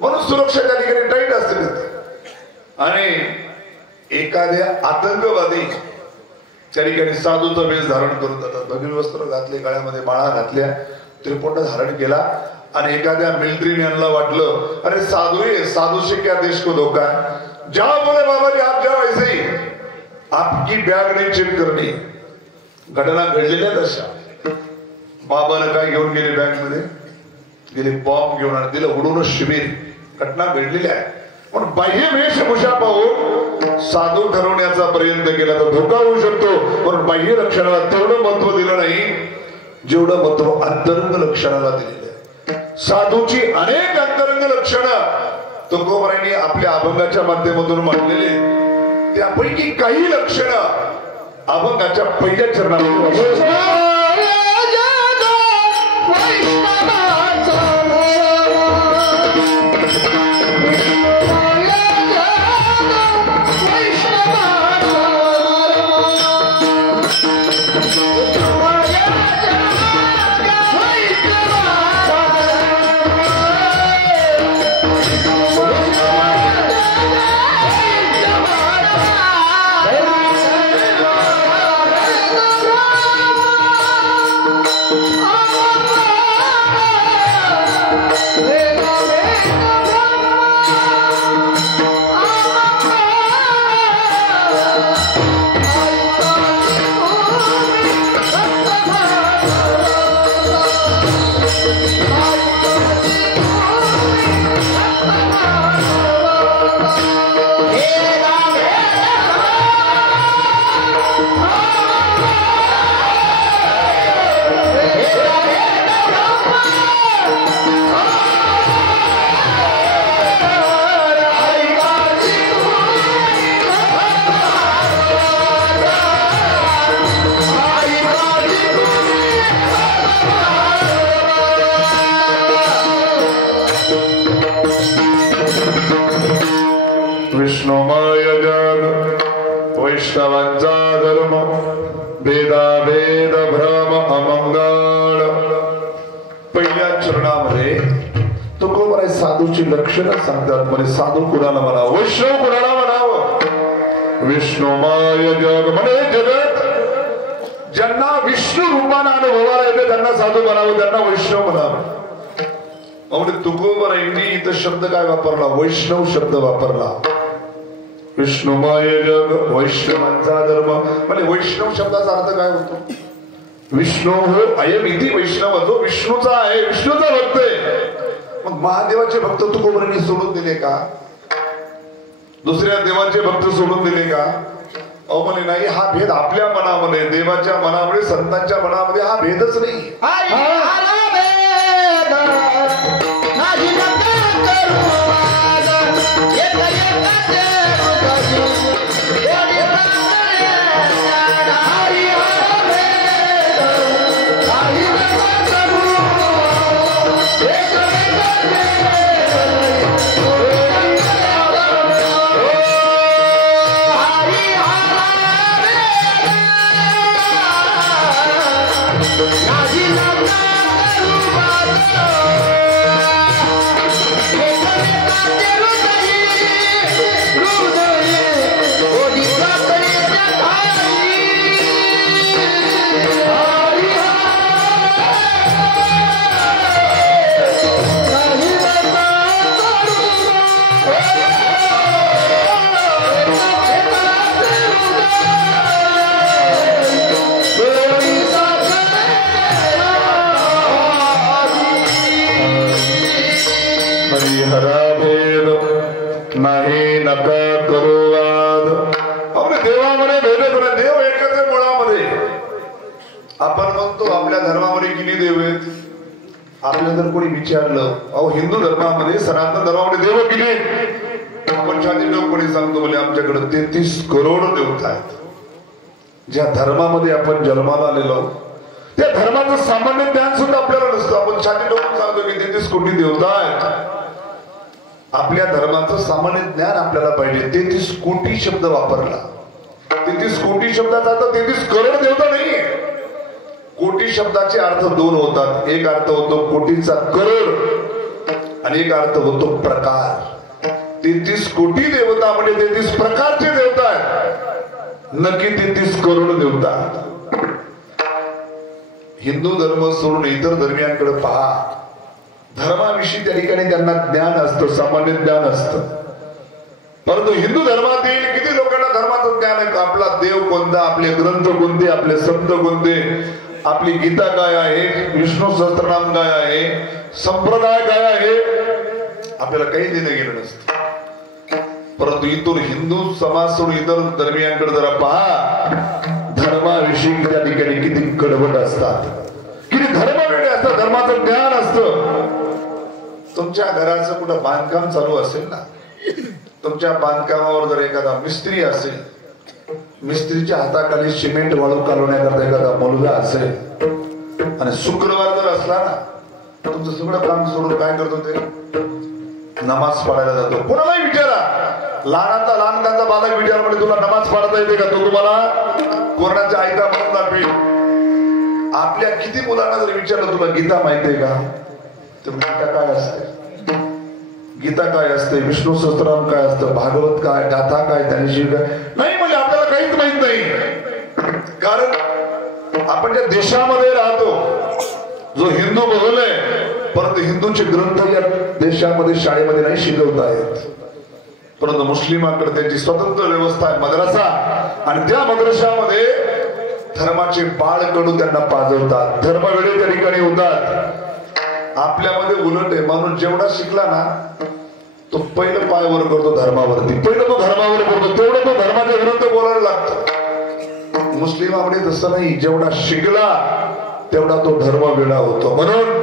म्हणून सुरक्षा त्या ठिकाणी टाईट असते. आणि एखाद्या आतंकवादी त्या ठिकाणी साधूचा वेश धारण करून जातात, भगवी वस्त्र घातले, गळ्यामध्ये माळा घातल्या, त्रिपुंड धारण केला. आणि एखाद्या मिलिटरी मॅनला वाटलं अरे साधू है, साधू से क्या देश को धोखा है, जाओ बोले बाबा जी आप जाओ, ऐसे ही आपकी बॅग नाही चेक करणे. घटना घडलेल्या तशा. बाबानं काय घेऊन गेले बॅग मध्ये? गेले बॉम्ब घेऊन आणि दिलं उडूनच शिबिर. घटना घडलेल्या आहे. पण बाह्य वेशभूषा पाहून साधू ठरवण्याचा प्रयत्न केला तर धोका होऊ शकतो. पण बाह्य लक्षणाला तेवढं महत्व दिलं नाही जेवढं महत्व अंतरंग लक्षणाला दिलेलं आहे. साधूची अनेक अंतरंग लक्षणं तुकोबरायांनी आपल्या अभंगाच्या माध्यमातून मांडलेली. त्यापैकी काही लक्षणं अभंगाच्या पहिल्या चरणामध्ये विष्णुमय जग वैष्णवांचा धर्म भेदाभेद भ्रम अमंगळ. पहिल्या चरणामध्ये तुकोबराय साधूची लक्षणं सांगतात. म्हणजे साधू कुणाला म्हणावं, वैष्णव कुणाला म्हणावं. विष्णुमय जग म्हणजे जगत ज्यांना विष्णू रूपाने अनुभवाला येते त्यांना साधू म्हणावं, त्यांना वैष्णव म्हणावं. म्हणजे तुकोबरायांनी इथं शब्द काय वापरला? वैष्णव शब्द वापरला. विष्णुमय जग वैष्णवांचा धर्म म्हणजे वैष्णव शब्दाचा अर्थ काय होतो? विष्णू हो अयम इति वैष्णव, जो विष्णूचा आहे, विष्णूचा भक्त आहे मग महादेवाचे भक्त तुकोबरांनी सोडून दिले का? दुसऱ्या देवाचे भक्त सोडून दिले का? अहो म्हणे नाही, हा भेद आपल्या मनामध्ये, देवाच्या मनामध्ये, संतांच्या मनामध्ये हा भेदच नाही. नाही नका करू वाद. आपल्या देवामध्ये भेद करा. देव एकच आहे मुळामध्ये. आपण म्हणतो आपल्या धर्मामध्ये किती देव आहेत? आपल्याला जर कोणी विचारलं, अहो हिंदू धर्मामध्ये, सनातन धर्मामध्ये देव किती? आपण छाती लोकपणे सांगतो बोले आमच्याकडे 33 करोड देवता आहेत. ज्या धर्मामध्ये आपण जन्माला आलेलो त्या धर्माचं सामान्य ज्ञान सुद्धा आपल्याला नसतं. आपण छाती लोक सांगतो की 33 कोटी देवता आहेत. आपल्या धर्माचं सामान्य ज्ञान आपल्याला पाहिजे. 33 कोटी शब्द वापरला. 33 कोटी शब्दाचा अर्थ 33 करोड देवता नाहीये. कोटी शब्दाचे अर्थ दोन होतात. एक अर्थ होतो कोटीचा करोड आणि एक अर्थ होतो प्रकार. 33 कोटी देवता म्हणजे 33 प्रकारचे देवता आहेत, नक्की 33 करोड देवता. हिंदू धर्म सोडून इतर धर्मियांकडे पहा. धर्माविषयी त्या ठिकाणी त्यांना ज्ञान असतं, सामान्य ज्ञान असतं. परंतु हिंदू धर्मातील किती लोकांना धर्माचं ज्ञान आहे? आपला देव कोणता, आपले ग्रंथ कोणते, आपले संत कोणते, आपली गीता काय आहे, विष्णू सहस्त्रनाम काय आहे, संप्रदाय काय आहे, आपल्याला काही देणं गेलं नसतं. परंतु इतर हिंदू समाज सोडून इतर धर्मियांकडे जरा पहा. धर्माविषयी त्या ठिकाणी किती कडवट असतात, किती धर्म वेगळे असतात, धर्माचं ज्ञान असतं. तुमच्या घराचं कुठं बांधकाम चालू असेल ना, तुमच्या बांधकामावर जर एखादा मिस्त्री असेल, मिस्त्रीच्या हाताखाली सिमेंट वाळू कालवण्याकरता एखादा मुलगा असेल आणि शुक्रवार जर असला ना, तुमचं सगळं काम सोडून काय करतो ते? नमाज पडायला जातो. कोणालाही विचारा, लहानाचा लहान त्यांचा बालक विचार म्हणजे तुला नमाज पडता येते का? तो तुम्हाला कोरोनाच्या आयता म्हणून दाखवेल. आपल्या किती मुलांना जर विचारलं तुला गीता माहितीये का, तर गीता काय असते, गीता काय असते, विष्णू सहस्त्रनाम काय असतं, भागवत काय, गाथा काय, ज्ञानेश्वरी काय, नाही म्हणजे आपल्याला काहीच माहित नाही. कारण आपण ज्या देशामध्ये राहतो, जो हिंदू बहुलय, परंतु हिंदूचे ग्रंथ या देशामध्ये शाळेमध्ये नाही शिकवता येत. परंतु मुस्लिमांकडे त्यांची स्वतंत्र व्यवस्था आहे, मद्रसा, आणि त्या मद्रसामध्ये धर्माचे बाळकडू त्यांना पाजवतात, धर्म वेळे त्या ठिकाणी होतात. आपल्यामध्ये उलट आहे. माणूस जेवढा शिकला ना, तो पहिलं पाय वर करतो धर्मावरती, पहिलं तो धर्मावर करतो, तेवढं तो धर्माच्या विरुद्ध बोलायला लागतो. मुस्लिमामध्ये तसं नाही. जेवढा शिकला तेवढा तो धर्म वेगळा होतो. म्हणून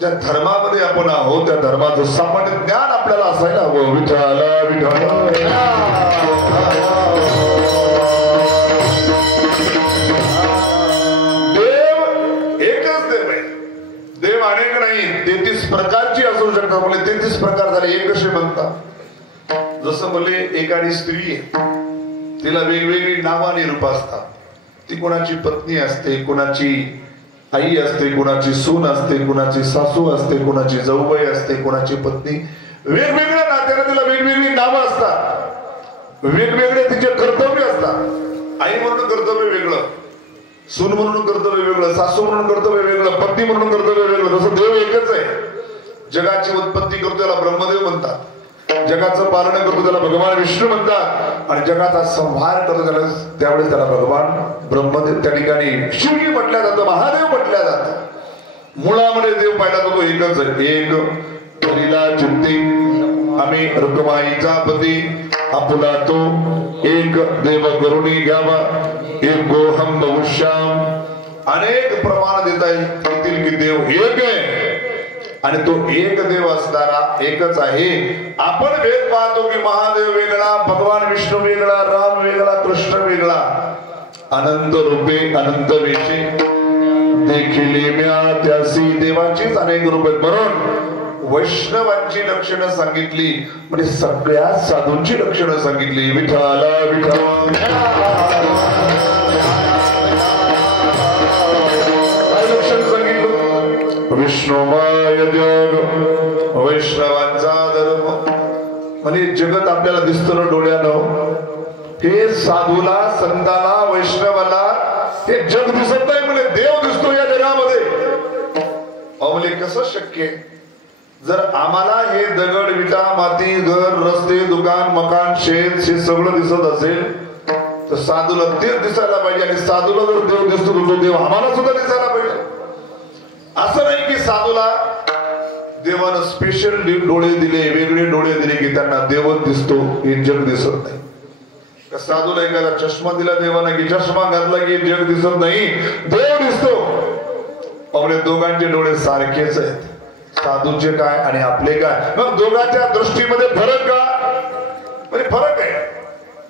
ज्या धर्मामध्ये आपण आहोत त्या धर्माचं सामान्य ज्ञान आपल्याला असायला हवं. विठ्ठला विठ्ठला. देव अनेक नाही, 33 प्रकारची असू शकतात. म्हणजे 33 प्रकार झाले, एक कसे बनतात? जसं म्हणजे एखादी स्त्री आहे, तिला वेगवेगळी नाव आणि रूप असतात. ती कोणाची पत्नी असते, कोणाची आई असते, कोणाची सून असते, कोणाची सासू असते, कोणाची जाऊबाई असते, कोणाची पत्नी. वेगवेगळ्या नात्याने तिला वेगवेगळी नावं असतात, वेगवेगळे तिचे कर्तव्य असतात. आई म्हणून कर्तव्य वेगळं, सून म्हणून कर्तव्य वेगळं, सासू म्हणून कर्तव्य वेगळं, पत्नी म्हणून कर्तव्य वेगळं. तसं देव एकच आहे. जगाची उत्पत्ती करतो त्याला ब्रह्मदेव म्हणतात, जगाचं पालन करतो त्याला भगवान विष्णू म्हणतात, आणि जगाचा संहार करतो त्याला त्यावेळेस त्याला भगवान ब्रह्मदेव, त्या ठिकाणी शिवजी म्हटल्या जातं, महादेव म्हटल्या जातं. मुळामध्ये देव पाहिला तो एकच आहे, एक हरीला चिंती आम्ही रकमाईचा पती आपुला तो एक देव करुणी घ्यावा एक गोहम बहुश्याम अनेक प्रमाण देता येतील की देव एक आहे आणि तो एक देव असणारा एकच आहे. आपण भेद पाहतो की महादेव वेगळा, भगवान विष्णू वेगळा, राम वेगळा, कृष्ण वेगळा, अनंत रूपे अनंत वेशे देखिले म्या त्यासी देवाचीच अनेक रूपे. म्हणून वैष्णवांची लक्षणं सांगितली म्हणजे सगळ्या साधूंची लक्षणं सांगितली. विठाला विठा लक्षण सांगितलं विष्णुमय जग वैष्णवांचा धर्म. म्हणजे जगत आपल्याला दिसतं ना डोळ्यानं, हे साधूला संताला वैष्णवाला हे जग दिसत नाही म्हणजे देव दिसतो या जगामध्ये. अवले कसं शक्य आहे? जर आम्हाला हे दगड विटा माती घर रस्ते दुकान मकान शेत हे सगळं दिसत असेल तर साधूला तेच दिसायला पाहिजे. आणि साधूला जर देव दिसतो तो देव आम्हाला सुद्धा दिसायला पाहिजे. असं नाही की साधूला देवानं स्पेशल डोळे दिले, वेगळे डोळे दिले की त्यांना देवच दिसतो, हे जग दिसत नाही. साधूला एखादा चष्मा दिला देवानं की चष्मा घातला की जग दिसत नाही, देव दिसतो. आपले दोघांचे डोळे सारखेच आहेत. साधूचे काय आणि आपले काय, मग दोघांच्या दृष्टीमध्ये फरक का? म्हणजे फरक आहे.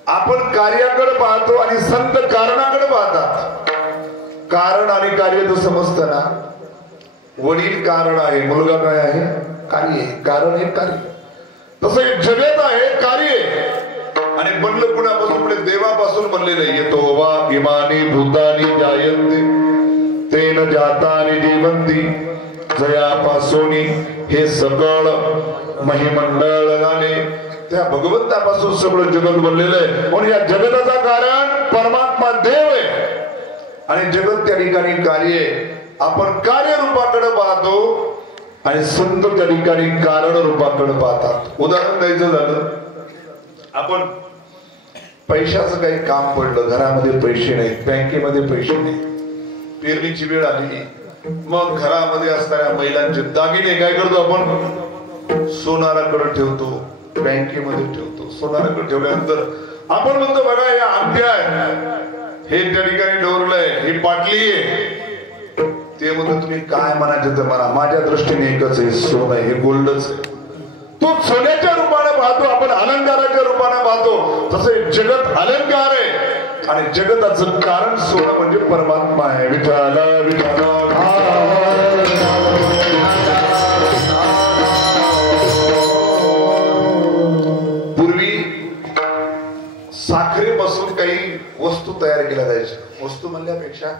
आपण कार्याकडे पाहतो आणि संत कारणाकडे पाहतात. कारण आणि कार्य तर समजतं ना. वडील कारण आहे, मुलगा काय आहे? कार्य आहे. कारण हे कार्य. तसं जगत आहे कार्य. आणि बनलं कुणापासून? म्हणजे देवापासून बनलेलं येतो वा इमानी भूतानी जायंती तेन जातानी जीवंती जयापासून हे सकळ महिमंडळ झाले. त्या भगवंतापासून सगळं जगत बनलेलं आहे. म्हणून या जगताचा कारण परमात्मा देव आहे आणि जगत त्या ठिकाणी कार्य आहे. आपण कार्य रूपाकडे पाहतो आणि संत त्या ठिकाणी कारण रूपाकडे पाहतात. उदाहरण द्यायचं झालं, आपण पैशाचं काही काम पडलं, घरामध्ये पैसे नाहीत, बँकेमध्ये पैसे नाहीत, पेरणीची वेळ आली, मग घरामध्ये असणाऱ्या महिलांचे दागिने काय करतो आपण? सोनाराकडे ठेवतो, बँकेमध्ये ठेवतो. सोनाराकडे ठेवल्यानंतर आपण म्हणतो बघा या अंगठ्या आहेत, हे त्या ठिकाणी डोरलंय, ही पाटली आहे. ते म्हणतो तुम्ही काय म्हणायचं तर म्हणा, माझ्या दृष्टीने एकच आहे, सोनं आहे, हे गोल्डच आहे. तो सोन्याच्या रूपाने पाहतो, आपण अलंकाराच्या रूपाने पाहतो. तसे जगत अलंकार आहे आणि जगताचं कारण सोनं म्हणजे परमात्मा आहे. विठाला विठाला पूर्वी साखरेपासून काही वस्तू तयार केल्या जायच्या. वस्तू म्हणल्यापेक्षा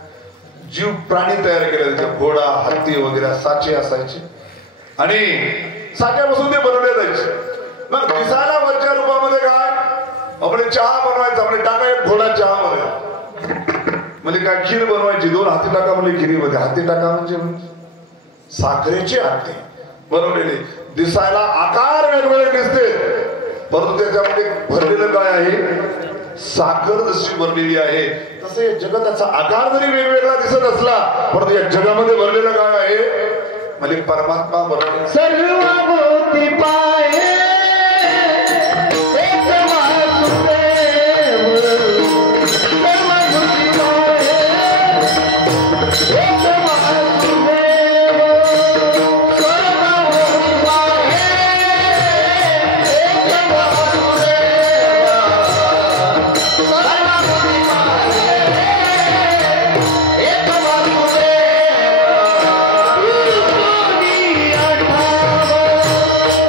जीव प्राणी तयार केले जायचे. घोडा हत्ती वगैरे साचे असायचे आणि साच्यापासून ते बनवले जायचे. मग दिसायला वरच्या रूपामध्ये काय? आपण चहा बनवायचा म्हणजे टाका एक घोडा चहा मध्ये, म्हणजे काय खीर बनवायची, 2 हाती टाका म्हणजे खिरीमध्ये. हाती टाका म्हणजे साखरेचे हाती बनवलेले. दिसायला आकार वेगवेगळे दिसते परंतु त्याच्यामध्ये भरलेलं काय आहे? साखर जशी भरलेली आहे तसे जगताचा आकार जरी वेगवेगळा दिसत असला परंतु या जगामध्ये भरलेलं काय आहे? म्हणजे परमात्मा भरलेला. सर्वभूती पाये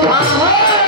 Aha!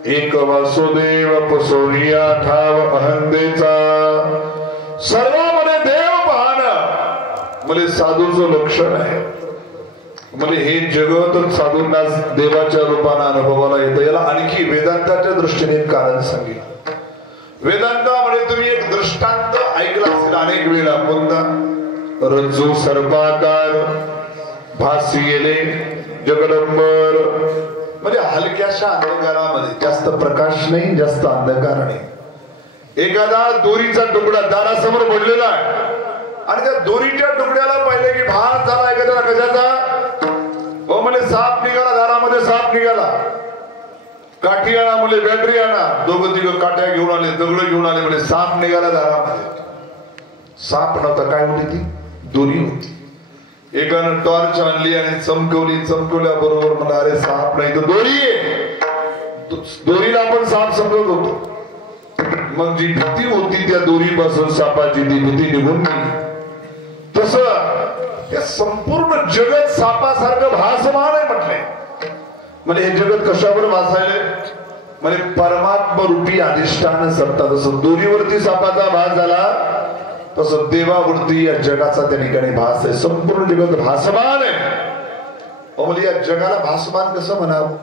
एक वासुदेव पसोरिया ठाव अहंदेचा सर्वांमध्ये देव पाहणं म्हणजे साधूचं लक्षण आहे. म्हणजे हे जगतच साधूंना देवाच्या रूपाने अनुभवाला येतं. याला आणखी वेदांताच्या दृष्टीने कारण सांगितलं. वेदांतामध्ये तुम्ही एक दृष्टांत ऐकला असेल अनेक वेळा. कोणता? रज्जू सर्पाकार भासी गेले जगदंबर. म्हणजे हलक्याशा अंधकारामध्ये, जास्त प्रकाश नाही जास्त अंधकार नाही. एखादा दोरीचा तुकडा दारासमोर पडलेला आहे आणि त्या दोरीच्या तुकड्याला पाहिले की भार झाला एखाद्याला कशाचा. हो म्हणजे साप निघाला, दारामध्ये साप निघाला. काठी आणा म्हणजे बॅटरी आणा. दोघं तिघं काठ्या घेऊन आले, दगड घेऊन आले, म्हणजे साप निघाला दारामध्ये. साप नव्हता, काय होती ती? दोरी होती. एकानं टॉर्च आणली आणि चमकवली. चमकवल्या बरोबर मला अरे साप नाही तर दोरी आहे. दोरीला आपण साप समजत होतो. मग जी भीती होती त्या दोरीपासून सापाची ती भीती निघून गेली. तसं हे संपूर्ण जगत सापासारखं भासमान आहे म्हटलंय. म्हणजे हे जगत कशावर भासायले? म्हणजे परमात्मा रूपी अधिष्ठान सत्ता. जसं दोरीवरती सापाचा भास झाला तसं देवावरती या जगाचा त्या ठिकाणी भास आहे. संपूर्ण जगत भासमान आहे. म्हणजे या जगाला भासमान कसं म्हणावं?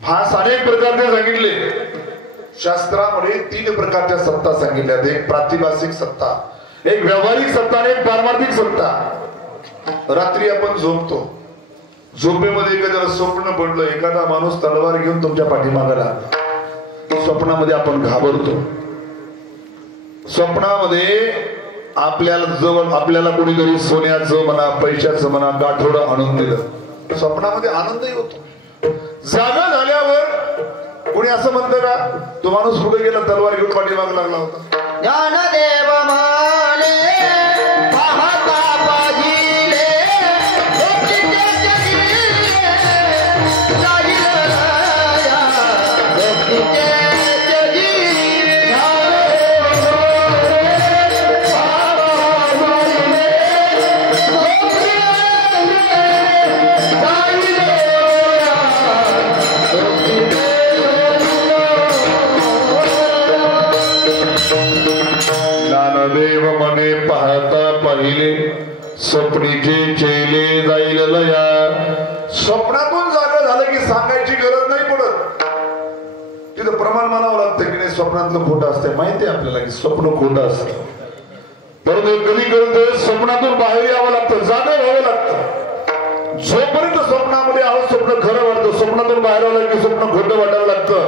भास अनेक प्रकारचे सांगितले. शास्त्रामध्ये 3 प्रकारच्या सत्ता सांगितल्यात. एक प्रातिभासिक सत्ता, एक व्यावहारिक सत्ता आणि एक पारमार्थिक सत्ता. रात्री आपण झोपतो. झोपेमध्ये एखाद्याला स्वप्न पडलं, एखादा माणूस तलवार घेऊन तुमच्या पाठीमागे लागला. स्वप्नामध्ये आपण घाबरतो. स्वप्नामध्ये आपल्याला कोणीतरी सोन्याचं म्हणा, पैशाचं म्हणा, गाठोडं आणून दिलं. स्वप्नामध्ये आनंदही होतो. जागा झाल्यावर कोणी असं म्हणतं का तो माणूस कुठे गेला तलवार घेऊन पाठीमागे लागला होता? ज्ञानदेव माने पाहता पाहिले देव मने पाहता पाहिले स्वप्नीचे चेले जाईल लया. स्वप्नातून जागा झालं की सांगायची गरज नाही पडत. तिथं प्रमाण मानावं लागतं की नाही स्वप्नातलं खोटं असतं. माहिती आहे आपल्याला की स्वप्न खोटं असतं. परंतु कधी कधी स्वप्नातून बाहेर यावं लागतं, जागा व्हावं लागतं. जोपर्यंत स्वप्नामध्ये आहोत स्वप्न खरं वाटतं, स्वप्नातून बाहेर आलं की स्वप्न खोटं वाटायला लागतं.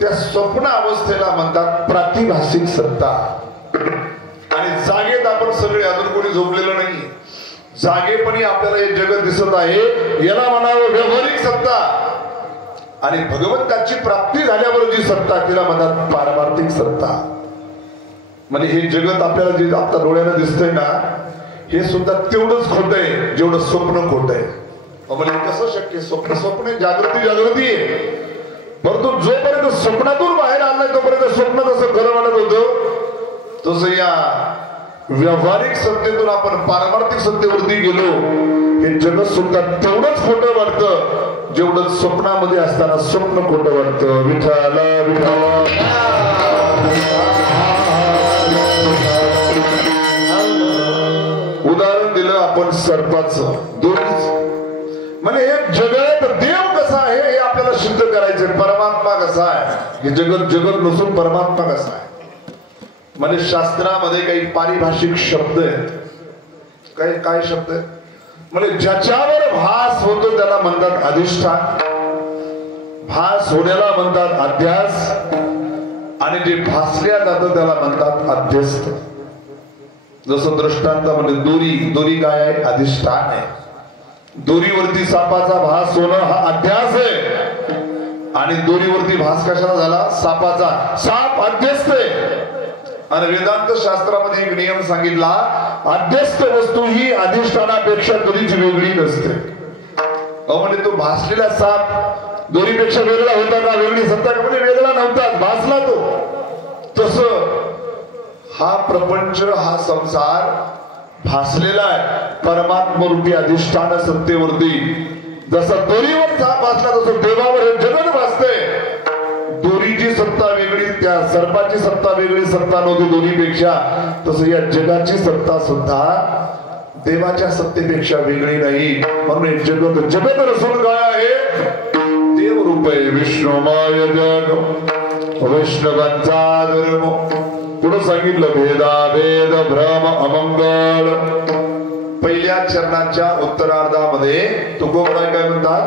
त्या स्वप्न अवस्थेला म्हणतात प्रातिभासिक सत्ता. आणि जागेत आपण सगळे, अजून कोणी झोपलेलं नाही, जागेपणी आपल्याला हे जगत दिसत आहे. याला म्हणावं व्यावहारिक सत्ता. आणि भगवंताची प्राप्ती झाल्यावर जी सत्ता तिला म्हणतात पारमार्थिक सत्ता. म्हणजे हे जगत आपल्याला जे आता डोळ्यानं दिसतंय ना, हे सुद्धा तेवढंच खोट आहे जेवढं स्वप्न खोट आहे. म्हणजे कसं शक्य? स्वप्न जागृती आहे. परंतु जोपर्यंत स्वप्नातून बाहेर आलं नाही तोपर्यंत स्वप्न जसं खरं वाटत होतं, तसं या व्यावहारिक सत्तेतून आपण पारमार्थिक सत्तेवरती गेलो. हे जगत सुद्धा तेवढंच खोटं वाटतं जेवढं स्वप्नामध्ये असताना स्वप्न खोटं वाटतं. विठाला विठाला. उदाहरण दिलं आपण सर्पाचं, दोरीचं. म्हणजे हे जगत देव कसा आहे हे आपल्याला सिद्ध करायचं. परमात्मा कसा आहे हे जगत नसून परमात्मा कसा आहे. म्हणजे शास्त्रामध्ये काही पारिभाषिक शब्द आहेत. काय शब्द आहेत? म्हणजे ज्याच्यावर भास होतो त्याला म्हणतात अधिष्ठान, भास होण्याला म्हणतात अध्यास, आणि जे भासल्या जातं त्याला म्हणतात अध्यस्त. जसं दृष्टांतामध्ये दोरी काय आहे? अधिष्ठान आहे. दोरीवरती सापाचा भास होणं हा अध्यास आहे. आणि दोरीवरती भास कशाला झाला? सापाचा. साप अध्यस्त आहे. आणि वेदांत शास्त्रामध्ये एक नियम सांगितला, अध्यस्त वस्तू ही अधिष्ठानापेक्षा कधीच वेगळी नसते. म्हणजे तो भासलेला साप दोरीपेक्षा वेगळा होता का? वेगळी सत्ता का? म्हणजे वेगळा नव्हता, भासला तो. तसं हा प्रपंच, हा संसार भासलेला आहे परमात्मरूपी अधिष्ठान सत्तेवरती. जसा दोरीवर साप भासला तसं देवावर हे जगत भासते. सर्पाची सत्ता वेगळी सत्ता नव्हती दोन्हीपेक्षा, तसं या जगाची सत्ता सुद्धा देवाच्या सत्तेपेक्षा वेगळी नाही. म्हणून जगत जगत रसून काय आहे, देव रूप आहे. विष्णुमाय जग वैष्णवांचा धर्म. पुढे सांगितलं भेदाभेद भ्रम अमंगल. पहिल्या चरणाच्या उत्तरार्धामध्ये तुकोबराय काय म्हणतात,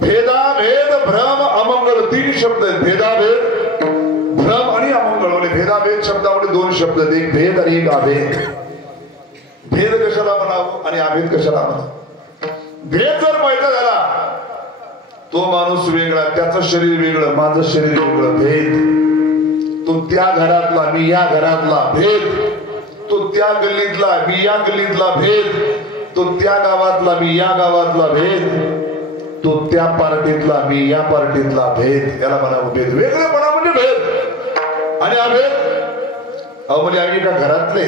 भेदाभेद भ्रम अमंगल 3 शब्द आहेत. भेदाभेद भ्रम आणि अमंगल. म्हणजे भेदाभेद शब्दामध्ये 2 शब्द आहेत, एक भेद आणि एक अभेद. भेद कशाला म्हणावं आणि अभेद कशाला म्हणावं. भेद जर माहिती झाला, तो माणूस वेगळा, त्याचं शरीर वेगळं, माझं शरीर वेगळं. भेद तो त्या घरातला, मी या घरातला. भेद तो त्या गल्लीतला, मी या गल्लीतला. भेद तो त्या गावातला, मी या गावातला. भेद तो त्या पार्टीतला, मी या पार्टीतला. भेद याला म्हणावं भेद. वेगळेपणा म्हणजे भेद. आणि अभेद अहो म्हणजे आम्ही एका घरातले,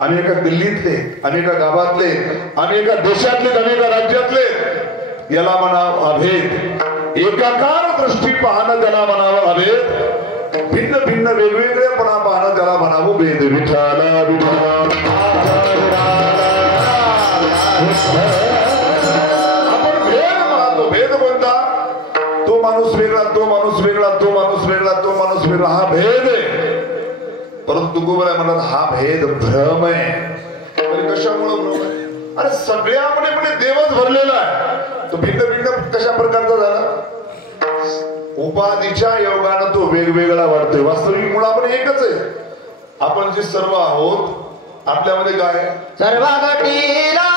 आम्ही एका गल्लीतले, आम्ही एका गावातले, आम्ही एका देशातले, आम्ही एका राज्यातले. याला म्हणावं अभेद. एकाकार दृष्टी पाहणं त्याला म्हणावं अभेद. भिन्न भिन्न वेगवेगळेपणा पाहणं त्याला म्हणावं भेद. विठाला विठाला आपण भेद म्हणतो. भेद कोणता, तो माणूस वेगळा, तो माणूस वेगळा, तो माणूस वेगळा, तो माणूस वेगळा, हा भेद आहे. परंतु तुकोबराय म्हणतात हा भेद भ्रम आहे. कशामुळे भ्रम आहे, अरे सगळ्यामध्ये म्हणजे देवच भरलेला आहे. तो भिन्न भिन्न कशा प्रकारचा झाला, उपाधीच्या योगानं तो वेगवेगळा वाटतोय. वास्तविक मुळ आपण एकच आहे. आपण जे सर्व आहोत आपल्यामध्ये काय, सर्वागती राम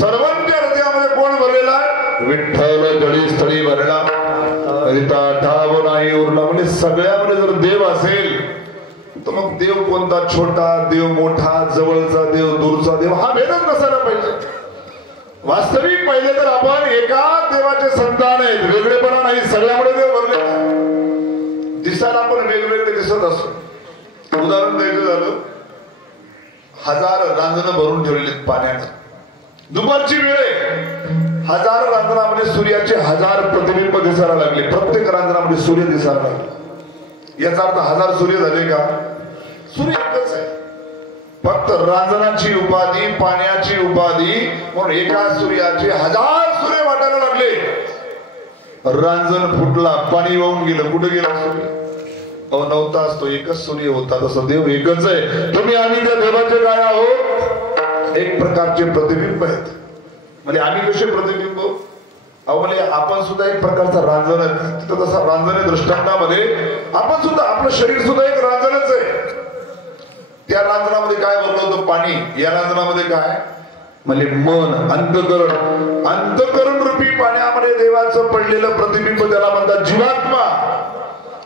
सर्वांच्या हृदयामध्ये कोण भरलेला आहे, विठ्ठल. जळी स्थळी भरला रिता ठाव नाही उरला. म्हणजे सगळ्यामध्ये जर देव असेल तर मग देव कोणता, छोटा देव, मोठा, जवळचा देव, दूरचा देव, हा भेदच नसायला पाहिजे. वास्तविक पाहिले तर आपण एका देवाचे संतान आहेत, वेगळेपणा नाही. सगळ्यामध्ये देव भरलेला आहे. दिसायला आपण वेगवेगळे दिसत असतो. उदाहरण द्यायचं झालं, 1000 रांजणं भरून ठेवलेली पाण्यात. दुपारची वेळ आहे, 1000 रांजणामध्ये सूर्याचे 1000 प्रतिबिंब दिसायला लागले. प्रत्येक रांजणामध्ये सूर्य दिसायला लागले. याचा अर्थ 1000 सूर्य झाले का, सूर्य एकच आहे. फक्त रांजणाची उपाधी, पाण्याची उपाधी, म्हणून एका सूर्याचे 1000 सूर्य वाटायला लागले. रांजण फुटला, पाणी वाहून गेलं. कुठे गेला सूर्य, नव्हता असतो. एकच सूर्य होता. तसं देव एकच आहे. तुम्ही आम्ही त्या देवाचे काय आहोत, एक प्रकारचे प्रतिबिंब आहेत. म्हणजे आम्ही कसे प्रतिबिंब, म्हणजे आपण सुद्धा एक प्रकारचा रांजण आहे. तिथं तसा रांजण आहे दृष्टांतामध्ये. आपण सुद्धा, आपलं शरीर सुद्धा एक रांजणच आहे. त्या रांजणामध्ये काय भरलं होतं, पाणी. या रांजणामध्ये काय म्हणजे मन, अंतकरण. अंतकरण रूपी पाण्यामध्ये देवाचं पडलेलं प्रतिबिंब, त्याला म्हणतात जीवात्मा.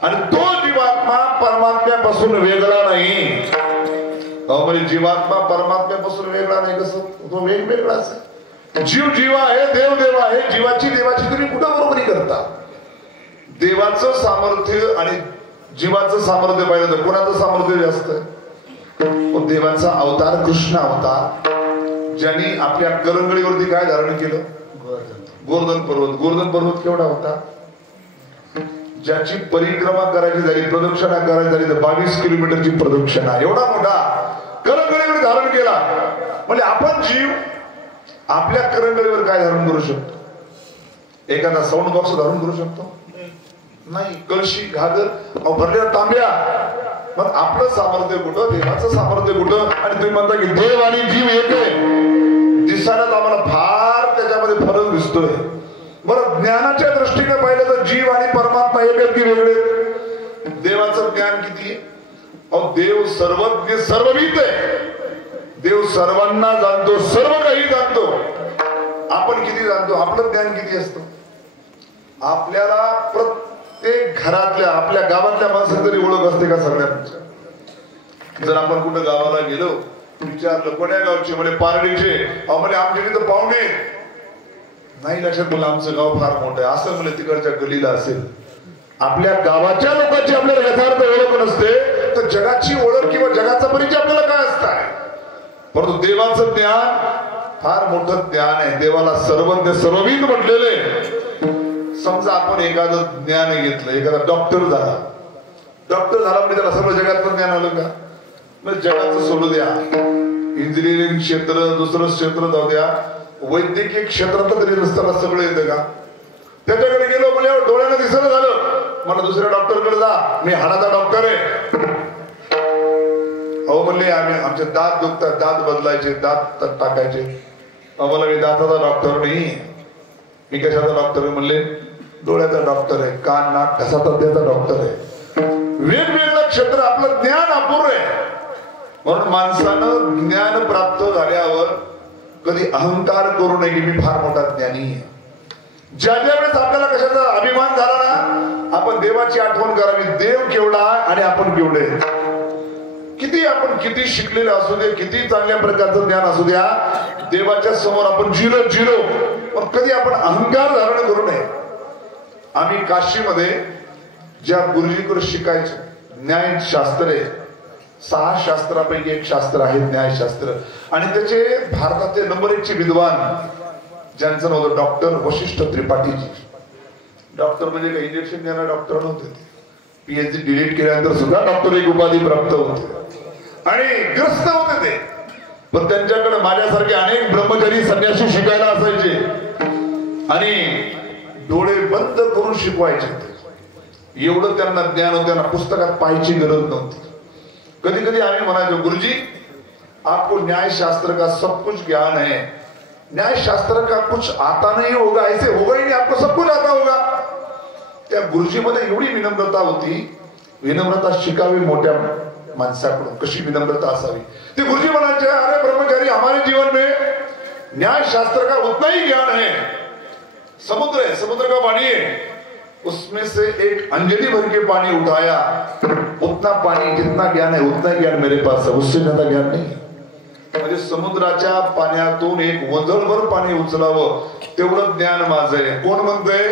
आणि तो जीवात्मा परमात्म्यापासून वेगळा नाही. म्हणजे जीवात्मा परमात्म्यापासून वेगळा नाही, कसं तो वेगवेगळाच आहे. जीव जीव आहे, देव देव आहे. जीवाची देवाची तुम्ही कुठं बरोबरी करता? देवाचं सामर्थ्य आणि जीवाचं सामर्थ्य पाहिलं तर कोणाचं सामर्थ्य जास्त आहे? देवाचा अवतार कृष्ण अवतार, ज्यांनी आपल्या करंगळीवरती काय धारण केलं? गोवर्धन पर्वत. गोवर्धन पर्वत केवढा होता? ज्याची परिक्रमा करायची झाली, प्रदक्षिणा करायची झाली तर 22 किलोमीटरची प्रदक्षिणा, एवढा मोठा करंगळीवर धारण केला. म्हणजे आपण जीव आपल्या करंगळीवर काय धारण करू शकतो? एखादा साऊंड बॉक्स धारण करू शकतो? नाही. कळशी, घागर, भरलेल्या तांब्या. मग आपलं सामर्थ्य कुठं? देवाचं सामर्थ्य कुठं? आणि तुम्ही म्हणता की देव आणि जीव एक आहे. दिसायलाच आम्हाला फार त्याच्यामध्ये फरक दिसतोय. बरं, ज्ञानाच्या दृष्टीने पाहिलं तर जीव आणि परमात्मा एक आहेत की वेगळे? देवाचं ज्ञान किती? देव सर्वज्ञ सर्वविद आहे. देव सर्वांना जाणतो, सर्व काही जाणतो. आपण किती जाणतो? आपलं ज्ञान किती असतं? आपल्याला प्रत्येक घरातल्या, आपल्या गावातल्या माणसाची तरी ओळख असते का सगळ्यांच्या? जर आपण कुठं गावाला गेलो, विचारलं कोण्या गावचे? म्हणजे पारडीचे. म्हणजे आमच्या तिथं पाहुणे नाही. लक्षात बोला, आमचं गाव फार मोठं आहे असं म्हणजे तिकडच्या गलीला असेल. आपल्या गावाच्या लोकांची आपल्याला यथार्थ ओळख नसते, तर जगाची ओळख किंवा जगाचा परिचय आपल्याला काय असताय? परंतु देवाचं ज्ञान फार मोठं ज्ञान आहे. देवाला सर्वज्ञ सर्वविद म्हटलेले. समजा आपण एखादं ज्ञान घेतलं, एखादा डॉक्टर झाला. डॉक्टर झाला म्हणजे त्याला सर्व जगातलं ज्ञान आलं का? मग जगाचं सोडू द्या, इंजिनिअरिंग क्षेत्र, दुसरं क्षेत्र जाऊ द्या, वैद्यकीय क्षेत्रात तरी रस्त्याला सगळं येतं का? त्याच्याकडे गेलो म्हणजे डोळ्यानं दिसलं झालं, मला दुसऱ्या डॉक्टरकडे जा, मी हाडाचा डॉक्टर आहे. म्हणले आम्ही आमचे दात दुखतात, दात बदलायचे, दात टाकायचे. मला मी दाताचा डॉक्टर नाही, मी कशाचा डॉक्टर आहे? म्हणले डोळ्याचा डॉक्टर आहे, कान नाक घसा तज्ञाचा डॉक्टर आहे. वेगवेगळं क्षेत्र, आपलं ज्ञान अपुरं आहे. म्हणून माणसानं ज्ञान प्राप्त झाल्यावर कधी अहंकार करू नये की मी फार मोठा ज्ञानी आहे. ज्या ज्या वेळेस आपल्याला कशाचा अभिमान झाला ना, आपण देवाची आठवण करावी. देव केवढा आणि आपण केवढे. किती आपण किती शिकलेले असू दे, किती चांगल्या प्रकारचं ज्ञान असू द्या, देवाच्या समोर आपण झिरो झिरो. पण कधी आपण अहंकार धारण करू नये. आम्ही काशीमध्ये ज्या गुरुजीकडे शिकायचो, न्यायशास्त्र, 6 शास्त्रापैकी एक शास्त्र आहे न्यायशास्त्र. आणि त्याचे भारताचे नंबर 1 चे विद्वान, ज्यांचं नाव होतं डॉक्टर वशिष्ठ त्रिपाठीजी. डॉक्टर म्हणजे काही इंजेक्शन देणारे डॉक्टर नव्हते. PhD डिलीट केल्यानंतर सुद्धा डॉक्टर एक उपाधी प्राप्त होते आणि ग्रस्त होते ते. पण त्यांच्याकडे माझ्यासारखे अनेक ब्रह्मचारी संन्यासी शिकायला असायचे आणि डोळे बंद करून शिकवायचे. एवढं त्यांना ज्ञान होतं, त्यांना पुस्तकात पाहायची गरज नव्हती. कधी कधी आम्ही म्हणायचो, गुरुजी आपको न्याय शास्त्र का सब कुछ ज्ञान है, न्याय शास्त्र का कुछ आता नहीं होगा, ऐसे होगा ही नहीं, आपको सब कुछ आता होगा. त्या गुरुजी मध्ये एवढी विनम्रता होती. विनम्रता शिकावी मोठ्या माणसाकडून, कशी विनम्रता असावी. ते गुरुजी म्हणायचे, अरे ब्रह्मचारी, हमारे जीवन में न्याय शास्त्र का उतना ही ज्ञान है. समुद्र है, समुद्र का पानी है, उसमें से एक अंजलि भर के पानी उठाया, उतना पानी, जितना ज्ञान है उतना ज्ञान मेरे पास है, उससे ज्यादा ज्ञान नहीं. म्हणजे समुद्राच्या पाण्यातून एक वंजळभर पाणी उचलावं तेवढं ज्ञान माझं आहे. कोण म्हणतंय?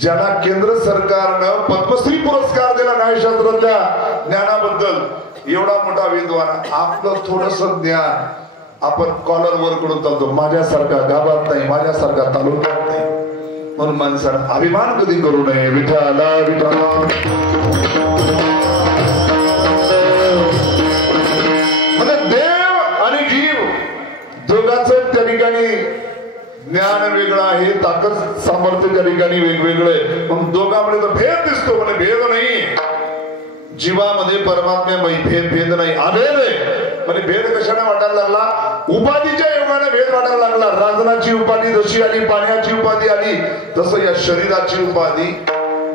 ज्याला केंद्र सरकारनं पद्मश्री पुरस्कार दिला न्यायशास्त्रातल्या ज्ञानाबद्दल, एवढा मोठा विद्वान. आपलं थोडस ज्ञान आपण कॉलर वर कडून चालतो, माझ्यासारखा गावात नाही, माझ्यासारखा तालुक्यात नाही. म्हणून माणसानं अभिमान कधी करू नये. विठाला विठाला. म्हणजे देव आणि जीव दोघांचं त्या ठिकाणी ज्ञान वेगळं आहे, ताकद सामर्थ्य त्या ठिकाणी वेगवेगळं आहे. मग दोघांमध्ये तर भेद दिसतो, म्हणजे भेद नाही. जीवामध्ये परमात्म्यामध्ये भेद नाही, अभेद आहे. म्हणजे भेद कशाने वाटायला लागला? उपाधीच्या योगाने भेद वाटायला लागला. राजनाची उपाधी जशी आली, पाण्याची उपाधी आली, तसं या शरीराची उपाधी,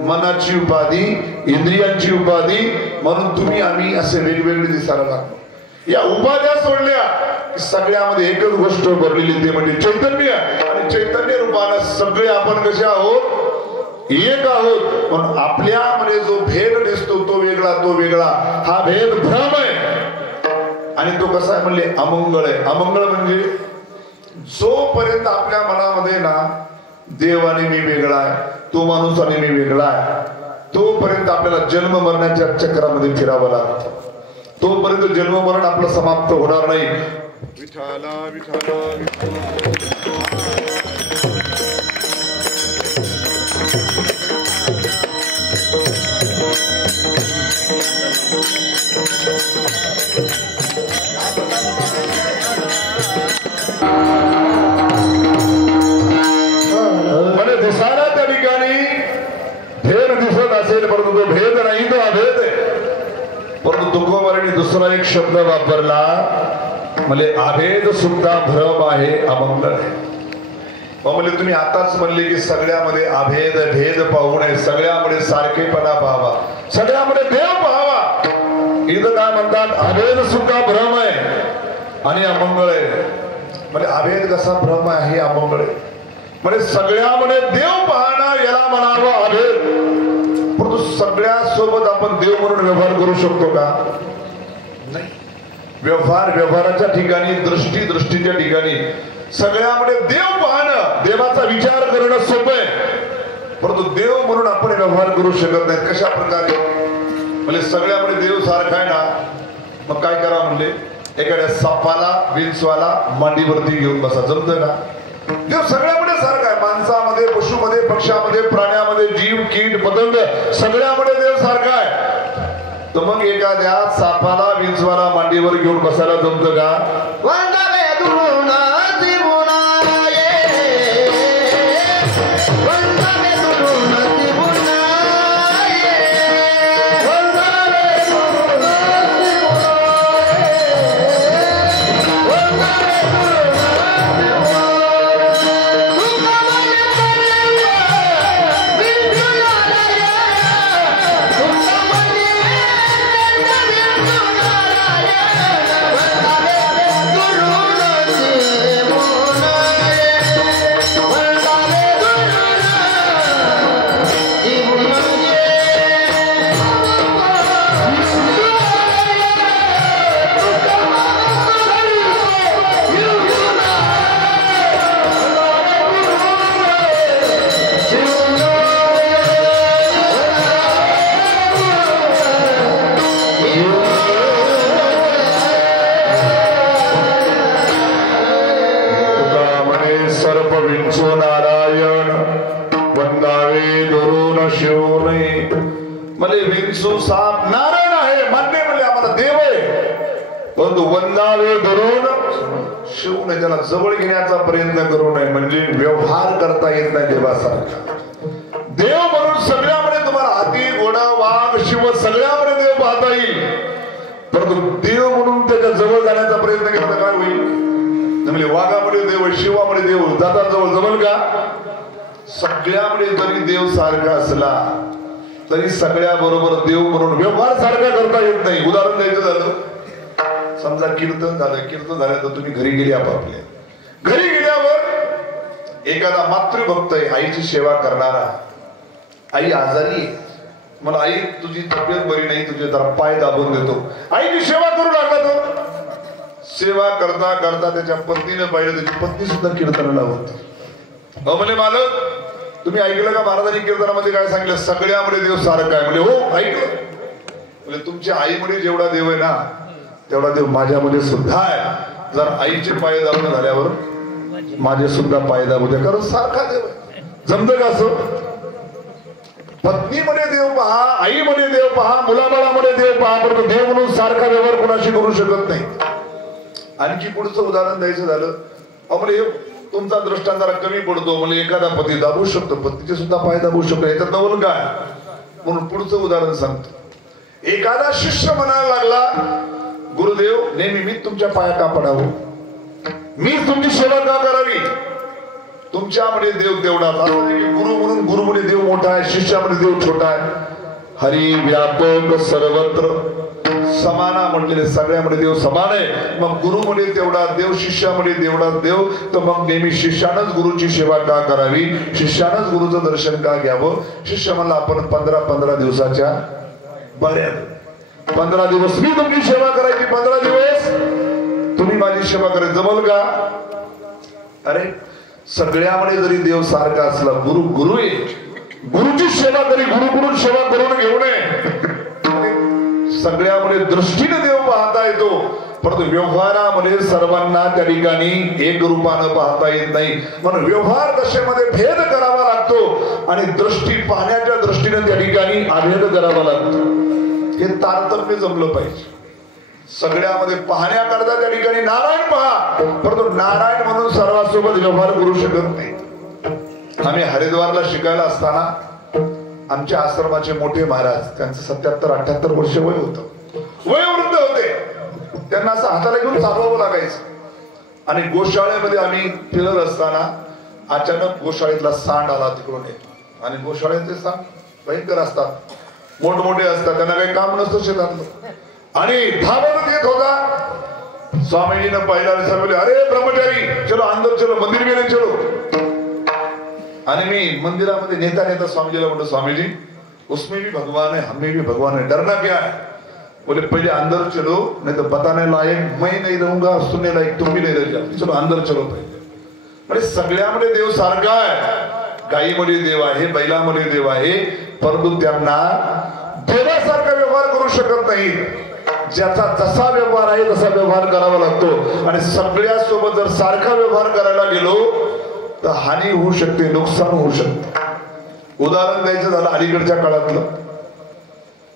मनाची उपाधी, इंद्रियांची उपाधी. म्हणून तुम्ही आम्ही असे वेगवेगळे दिसायला लागलो. या उपाध्या सोडल्या सगळ्यामध्ये एकच गोष्ट भरलेली, ते म्हणजे चैतन्य. आणि चैतन्य रूपाने सगळे आपण कसे आहोत? एक आहोत. पण आपल्यामध्ये जो भेद दिसतो तो वेगळा, तो वेगळा. हा भेद भ्रम आहे. आणि तो कसा आहे म्हणले अमंगळ आहे. अमंगळ म्हणजे जोपर्यंत आपल्या मनामध्ये ना देव आणि मी वेगळा आहे, तो माणूस आणि मी वेगळा आहे, तोपर्यंत आपल्याला जन्म मरणाच्या चक्रामध्ये फिरावं लागतं. तोपर्यंत जन्म मरण आपलं समाप्त होणार नाही. विठाला विठाला म्हणजे दिसायला त्या ठिकाणी भेद दिसत असेल, परंतु तो भेद नाही, तो अभेद आहे. परंतु तुकोबारांनी दुसरा एक शब्द वापरला, म्हणजे अभेद सुद्धा भ्रम आहे, अमंगळ आहे. म्हणजे तुम्ही आताच म्हणले की सगळ्यामध्ये अभेद भेद पाहू नये, सगळ्यामध्ये सारखेपणा पाहावा, सगळ्यामध्ये देव पाहावा. इथं काय म्हणतात, अभेद सुद्धा भ्रम आहे आणि अमंगळ आहे. म्हणजे अभेद कसा भ्रम आहे, अमंगळ आहे. म्हणजे सगळ्यामध्ये देव पाहणं याला म्हणावं अभेद. परंतु सगळ्यासोबत आपण देव म्हणून व्यवहार करू शकतो का? नाही. व्यवहाराच्या ठिकाणी, दृष्टीच्या ठिकाणी सगळ्यामध्ये देव पाहणं, देवाचा विचार करणं सोपं आहे, परंतु देव म्हणून आपण व्यवहार करू शकत नाही. कशा प्रकारे? म्हणजे सगळ्यामध्ये देव सारखा आहे ना, मग काय करा म्हणले, एखाद्या सापाला विंचवाला मांडीवरती घेऊन बसा, जमतं का? देव सगळ्यामध्ये सारखा आहे. माणसामध्ये, पशुमध्ये, पक्ष्यामध्ये, प्राण्यामध्ये, जीव कीट पतंग सगळ्यामध्ये देव सारखा आहे. तर मग एखाद्या सापाला विंचवाला मांडीवर घेऊन बसायला जमतं का? साप नारायण आहे मान्य, म्हणजे आम्हाला देव आहे, परंतु वंदावे धरून शिव नाही, त्याला जवळ घेण्याचा प्रयत्न करू नये. म्हणजे व्यवहार करता येत नाही देवासारखा. देव म्हणून सगळ्यामध्ये तुम्हाला हाती घोडा वाघ शिव सगळ्यामध्ये देव पाहता येईल, परंतु देव म्हणून त्याच्या जवळ जाण्याचा प्रयत्न केला काय होईल? म्हणजे वाघामध्ये देव, शिवामध्ये देव, दादा जवळ जमल का? सगळ्यामध्ये जरी देव सारखा असला तरी सगळ्या बरोबर देव म्हणून व्यवहार सारखा करता येत नाही. उदाहरण द्यायचं झालं, समजा कीर्तन झालं तर तुम्ही घरी गेले, आपापल्या घरी गेल्यावर एखादा मातृभक्त आहे, आईची सेवा करणारा, आई आजारी आहे, मला आई तुझी तब्येत बरी नाही, तुझे जरा पाय दाबून देतो, आईची सेवा करू लागला. तो सेवा करता करता त्याच्या पत्नीने पाहिलं, त्याची पत्नी सुद्धा कीर्तनाला होती. म्हणजे मालक तुम्ही ऐकलं का महाराजांनी कीर्तनामध्ये काय सांगितलं? सगळ्यामध्ये देव सारखा आहे. म्हणजे हो ऐकलं. म्हणजे तुमच्या आईमध्ये जेवढा देव आहे ना, तेवढा देव माझ्यामध्ये सुद्धा आहे. जर आईचे पाय दाबून झाल्यावर माझे सुद्धा पाय दाबू द्या, कारण सारखा देव आहे. जमतं का असं? पत्नीमध्ये देव पहा, आईमध्ये देव पहा, मुलाबाळामध्ये देव पहा, परंतु देव म्हणून सारखा व्यवहार कोणाशी करू शकत नाही. आणखी पुढचं उदाहरण द्यायचं झालं, म्हणजे तुमचा दृष्टांत जरा कमी पडतो, म्हणजे एखादा पती दाबू शकतो, पतीचे सुद्धा पाय दाबू शकतो, याच्यात नवल काय? म्हणून पुढचं उदाहरण सांगतो. एखादा शिष्य म्हणायला लागला, गुरुदेव नेहमी मी तुमच्या पाया का पडावं, मी तुमची सेवा का करावी? तुमच्यामध्ये देव तेवढाच. गुरु म्हणून गुरुमध्ये देव मोठा आहे, शिष्यामध्ये देव छोटा आहे. हरी व्यापक सर्वत्र समाना म्हटलेले सगळ्यामध्ये देव समान आहे. मग गुरुमध्ये तेवढा देव, शिष्यामध्ये तेवढा देव, तर मग नेहमी शिष्यानंच गुरुची सेवा का करावी, शिष्यानंच गुरुचं दर्शन का घ्यावं? शिष्य म्हणला आपण 15-15 दिवसाच्या बऱ्या 15 दिवस मी तुमची सेवा करायची, 15 दिवस तुम्ही माझी सेवा करायची, जमल का? अरे सगळ्यामध्ये जरी देव सारखा असला, गुरु गुरु आहे, गुरुची सेवा तरी गुरुकडून सेवा करून घेऊ नये. सगळ्यामध्ये दृष्टीने देव पाहता येतो, परंतु व्यवहारामध्ये सर्वांना त्या ठिकाणी एक रूपानं पाहता येत नाही. म्हणून व्यवहार दशेमध्ये भेद करावा लागतो आणि दृष्टी पाहण्याच्या दृष्टीने त्या ठिकाणी अभेद करावा लागतो. हे तारतम्य जमलं पाहिजे. सगळ्यामध्ये पाहण्याकरता त्या ठिकाणी नारायण पहा, परंतु नारायण म्हणून सर्वांसोबत व्यवहार करू शकत नाही. आम्ही हरिद्वारला शिकायला असताना आमच्या आश्रमाचे मोठे महाराज, त्यांचं 77-78 वर्ष वय होतं, वयोवृद्ध होते. त्यांना असं हाताला घेऊन चालवावं लागायचं. आणि गोशाळेमध्ये आम्ही फिरत असताना अचानक गोशाळेतला सांड आला तिकडून येत. आणि गोशाळेचे सांड भयंकर असतात, मोठमोठे असतात, त्यांना काही काम नसतं शेतातलं. आणि धावत येत होता. स्वामीजीनं पाहिला, बोले अरे ब्रह्मचारी चलो अंदर चलो, मंदिर में चलो. आणि मी मंदिरामध्ये नेता नेता स्वामीजीला म्हणतो, स्वामीजी उसमें भी भगवान है, हमें भी भगवान है, डरना क्या है? बोले पहले अंदर चलो, नहीं तो बताने लायक मैं नहीं रहूंगा, सुनने लायक तुम भी नहीं रह जाओ, चलो अंदर चलो पहिले. म्हणजे सगळ्यामध्ये देव सारखा आहे. गायीमध्ये देव आहे, बैलामध्ये देव आहे, परंतु त्यांना देवासारखा व्यवहार करू शकत नाही. ज्याचा जसा व्यवहार आहे तसा व्यवहार करावा लागतो. आणि सगळ्या सोबत जर सारखा व्यवहार करायला गेलो तर हानी होऊ शकते, नुकसान होऊ शकते. उदाहरण द्यायचं झालं अलीकडच्या काळातलं,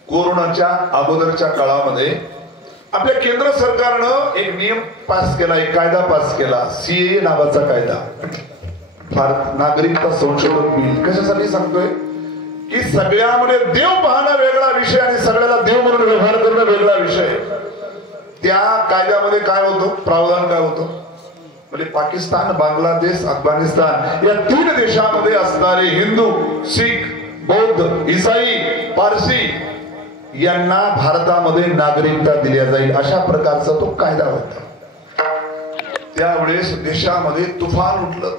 कोरोनाच्या अगोदरच्या काळामध्ये आपल्या केंद्र सरकारनं एक नियम पास केला, एक कायदा पास केला, सीए नावाचा कायदा, भारत नागरिकता संशोधन बिल. कशासाठी सांगतोय की सगळ्यामध्ये देव पाहणं वेगळा विषय आणि सगळ्याला देव म्हणून व्यवहार करणं वेगळा विषय. त्या कायद्यामध्ये काय होतं, प्रावधान काय होतं, म्हणजे पाकिस्तान, बांगलादेश, अफगाणिस्तान या 3 देशामध्ये असणारे हिंदू, शीख, बौद्ध, ईसाई, पारसी यांना भारतामध्ये नागरिकता दिली जाईल, अशा प्रकारचा तो कायदा होता. त्यावेळेस देशामध्ये तुफान उठलं,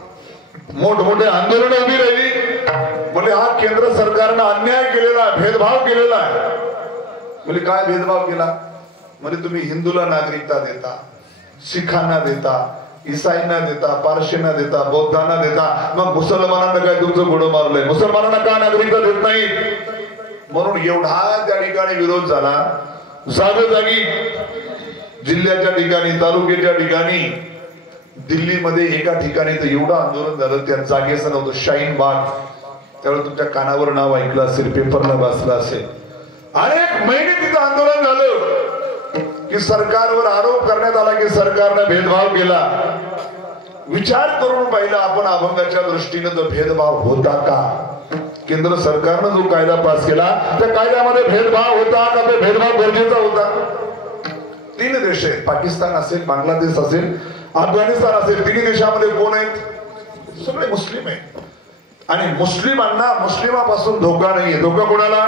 मोठमोठे आंदोलन उभी राहिली. म्हणजे हा केंद्र सरकारनं अन्याय केलेला, भेदभाव केलेला आहे. म्हणजे काय भेदभाव केला, म्हणजे तुम्ही हिंदूला नागरिकता देता, शिखांना देता, ईसाईंना देता, पारशींना देता, बौद्धांना देता, मग मुसलमानांना काय तुमचं घोडं मारलंय, मुसलमानांना का नागरिकता देत नाही? म्हणून एवढा त्या ठिकाणी विरोध झाला. जागोजागी जिल्ह्याच्या ठिकाणी, तालुक्याच्या ठिकाणी, दिल्लीमध्ये एका ठिकाणी तर एवढं आंदोलन झालं, त्या जागेचं नव्हतं, शाहीन बाग. त्यावेळी तुमच्या कानावर नाव ऐकलं असेल, पेपरला वाचलं असेल. अनेक महिने तिथं आंदोलन झालं की सरकारवर आरोप करण्यात आला की सरकारने भेदभाव केला. विचार करून पाहिला आपण अभंगाच्या दृष्टीने तो भेदभाव होता का? केंद्र सरकारनं जो कायदा पास केला त्या कायद्यामध्ये भेदभाव होता का? तो भेदभाव गरजेचा होता. 3 देश आहेत, पाकिस्तान असेल, बांगलादेश असेल, अफगाणिस्तान असेल. 3 देशामध्ये कोण आहेत? सगळे मुस्लिम आहेत. आणि मुस्लिमांना मुस्लिमापासून धोका नाहीये. धोका कोणाला?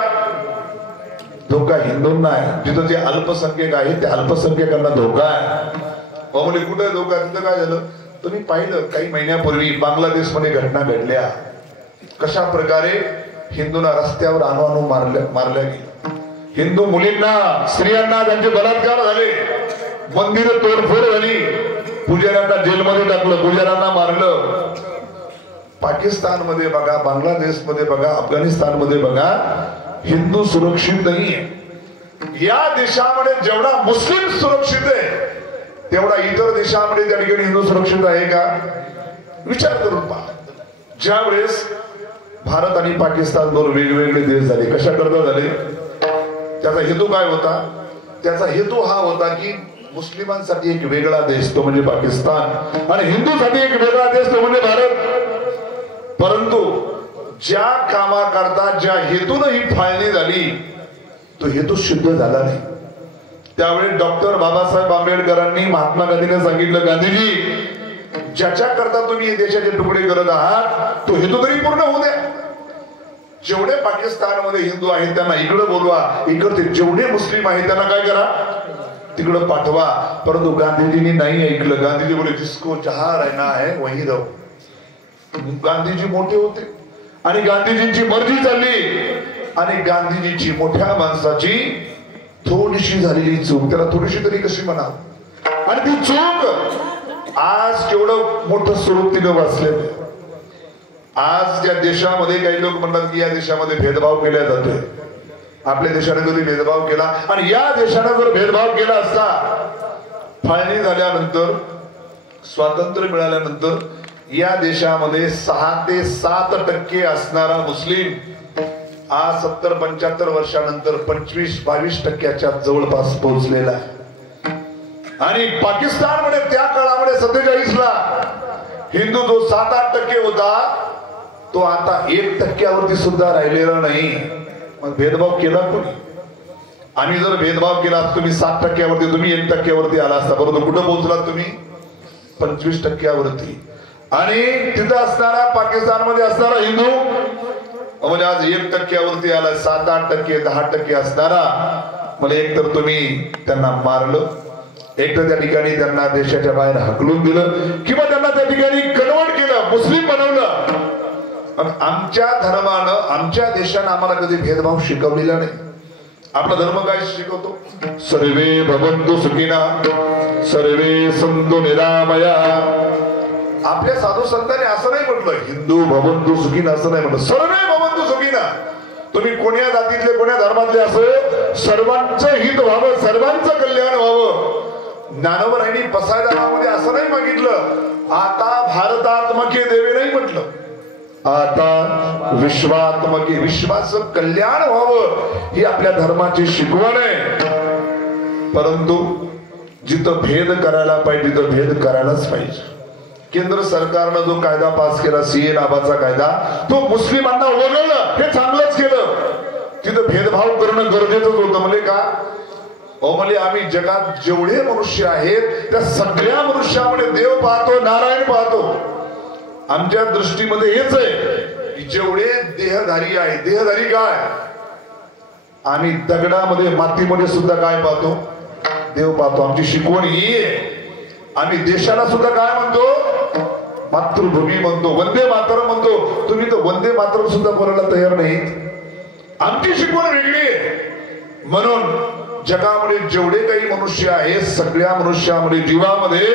धोका हिंदूंना आहे. जिथं जे अल्पसंख्याक आहेत त्या अल्पसंख्याकांना धोका आहे. म्हणजे कुठे धोका? तिथं काय झालं तुम्ही पाहिलं, काही महिन्यापूर्वी बांगलादेशमध्ये घटना घडल्या. कशा प्रकारे हिंदूंना रस्त्यावर आणून मारल्या गेल्या. हिंदू मुलींना, स्त्रियांना त्यांचे बलात्कार झाले, मंदिर तोडफोड झाली, पुजाऱ्यांना जेलमध्ये टाकलं, पुजाऱ्यांना मारलं. पाकिस्तानमध्ये बघा, बांगलादेशमध्ये बघा, अफगाणिस्तानमध्ये बघा, हिंदू सुरक्षित नाहीये. या देशामध्ये जेवढा मुस्लिम सुरक्षित आहे तेवढा इतर देशामध्ये त्या ठिकाणी हिंदू सुरक्षित आहे का? विचार करून पहा. ज्या वेळेस भारत आणि पाकिस्तान 2 वेगवेगळे देश झाले, कशा करता झाले? त्याचा हेतू काय होता? त्याचा हेतू हा होता की मुस्लिमांसाठी एक वेगळा देश तो म्हणजे पाकिस्तान आणि हिंदूसाठी एक वेगळा देश तो म्हणजे भारत. परंतु ज्या कामाकरता ज्या हेतून ही फाळणी झाली तो हेतू सिद्ध झाला नाही. त्यावेळी डॉक्टर बाबासाहेब आंबेडकरांनी, महात्मा गांधींनी सांगितलं, गांधीजी ज्याच्या करता तुम्ही देशाचे तुकडे करत आहात तो हेतू तरी पूर्ण होऊ द्या. जेवढे पाकिस्तानमध्ये हिंदू आहेत त्यांना इकडे बोलवा, इकडे जेवढे मुस्लिम आहेत त्यांना काय करा, तिकडे पाठवा. परंतु गांधीजींनी नाही ऐकलं. गांधीजी बोले जिसको जहां रहना है वहीं रहो. गांधीजी मोठे होते आणि गांधीजींची मर्जी चालली आणि गांधीजींची मोठ्या माणसाची थोडीशी झालेली चूक त्याला थोडीशी तरी कशी म्हणावं, आणि ती चूक आज केवढं मोठं स्वरूप तिनं वाचलेलं आहे. आज ज्या देशामध्ये काही लोक म्हणतात की या देशामध्ये भेदभाव केला जातोय, आपल्या देशाने कधी भेदभाव केला? आणि या देशाने जर भेदभाव केला असता, फाळणी झाल्यानंतर स्वातंत्र्य मिळाल्यानंतर या देशामध्ये 6 ते 7% असणारा मुस्लिम आज 70-75 वर्षानंतर 25-22% जवळपास पोहोचलेला आहे. आणि पाकिस्तानमध्ये त्या काळामध्ये 47ला हिंदू जो 7-8% होता तो आता 1% सुद्धा राहिलेला नाही. मग भेदभाव केला कोणी? आम्ही जर भेदभाव केला, तुम्ही 7% तुम्ही 1% आला असता, बरोबर? कुठं पोहोचलात तुम्ही? 25% आणि तिथं असणारा पाकिस्तानमध्ये असणारा हिंदू म्हणजे आज 1% आला, 7-8%, 10% असणारा. म्हणजे एक तर तुम्ही त्यांना मारलं, एक तर त्या ठिकाणी त्यांना देशाच्या बाहेर हकलून दिलं, किंवा त्यांना त्या ठिकाणी कन्वर्ट केलं, मुस्लिम बनवलं. आमच्या धर्मानं, आमच्या देशानं आम्हाला कधी भेदभाव शिकवलेला नाही. आपला धर्म काय शिकवतो? सर्वे भवन्तु सुखिनः सर्वे सन्तु निरामया. आपल्या साधू संतांनी असं नाही म्हटलं हिंदू भवन्तु सुखिनः, असं नाही म्हटलं सर्वे भवन्तु सुखिनः. तुम्ही कोण्या जातीतले कोण्या धर्मातले असो, सर्वांचं हित व्हावं, सर्वांचं कल्याण व्हावं. ज्ञानोबरायांनी पसायदानामध्ये असं नाही मागितलं आता भारतात्मके देवे, नाही म्हटलं आता विश्वात्मके, विश्वाचं कल्याण व्हावं ही आपल्या धर्माची शिकवण आहे. परंतु जिथं भेद करायला पाहिजे तिथं भेद करायलाच पाहिजे. केंद्र सरकारनं जो कायदा पास केला, सीए नावाचा कायदा, तो मुस्लिमांना वगळलं, हे चांगलंच केलं. तिथं भेदभाव करणं गरजेचंच होतं. म्हणजे का? म्हणजे आम्ही जगात जेवढे मनुष्य आहेत त्या सगळ्या मनुष्यामध्ये देव पाहतो, नारायण पाहतो. आमच्या दृष्टीमध्ये हेच आहे की जेवढे देहधारी आहे, देहधारी काय? आम्ही दगडामध्ये मातीमध्ये सुद्धा काय पाहतो? देव पाहतो. आमची शिकवण ही आहे. आम्ही देशाला सुद्धा काय म्हणतो? मातृभूमी म्हणतो, वंदे मातरम म्हणतो. तुम्ही तर वंदे मातरम सुद्धा बोलायला तयार नाहीत. आमची शिकवण वेगळी आहे. म्हणून जगामध्ये जेवढे काही मनुष्य आहेत सगळ्या मनुष्यामध्ये, जीवामध्ये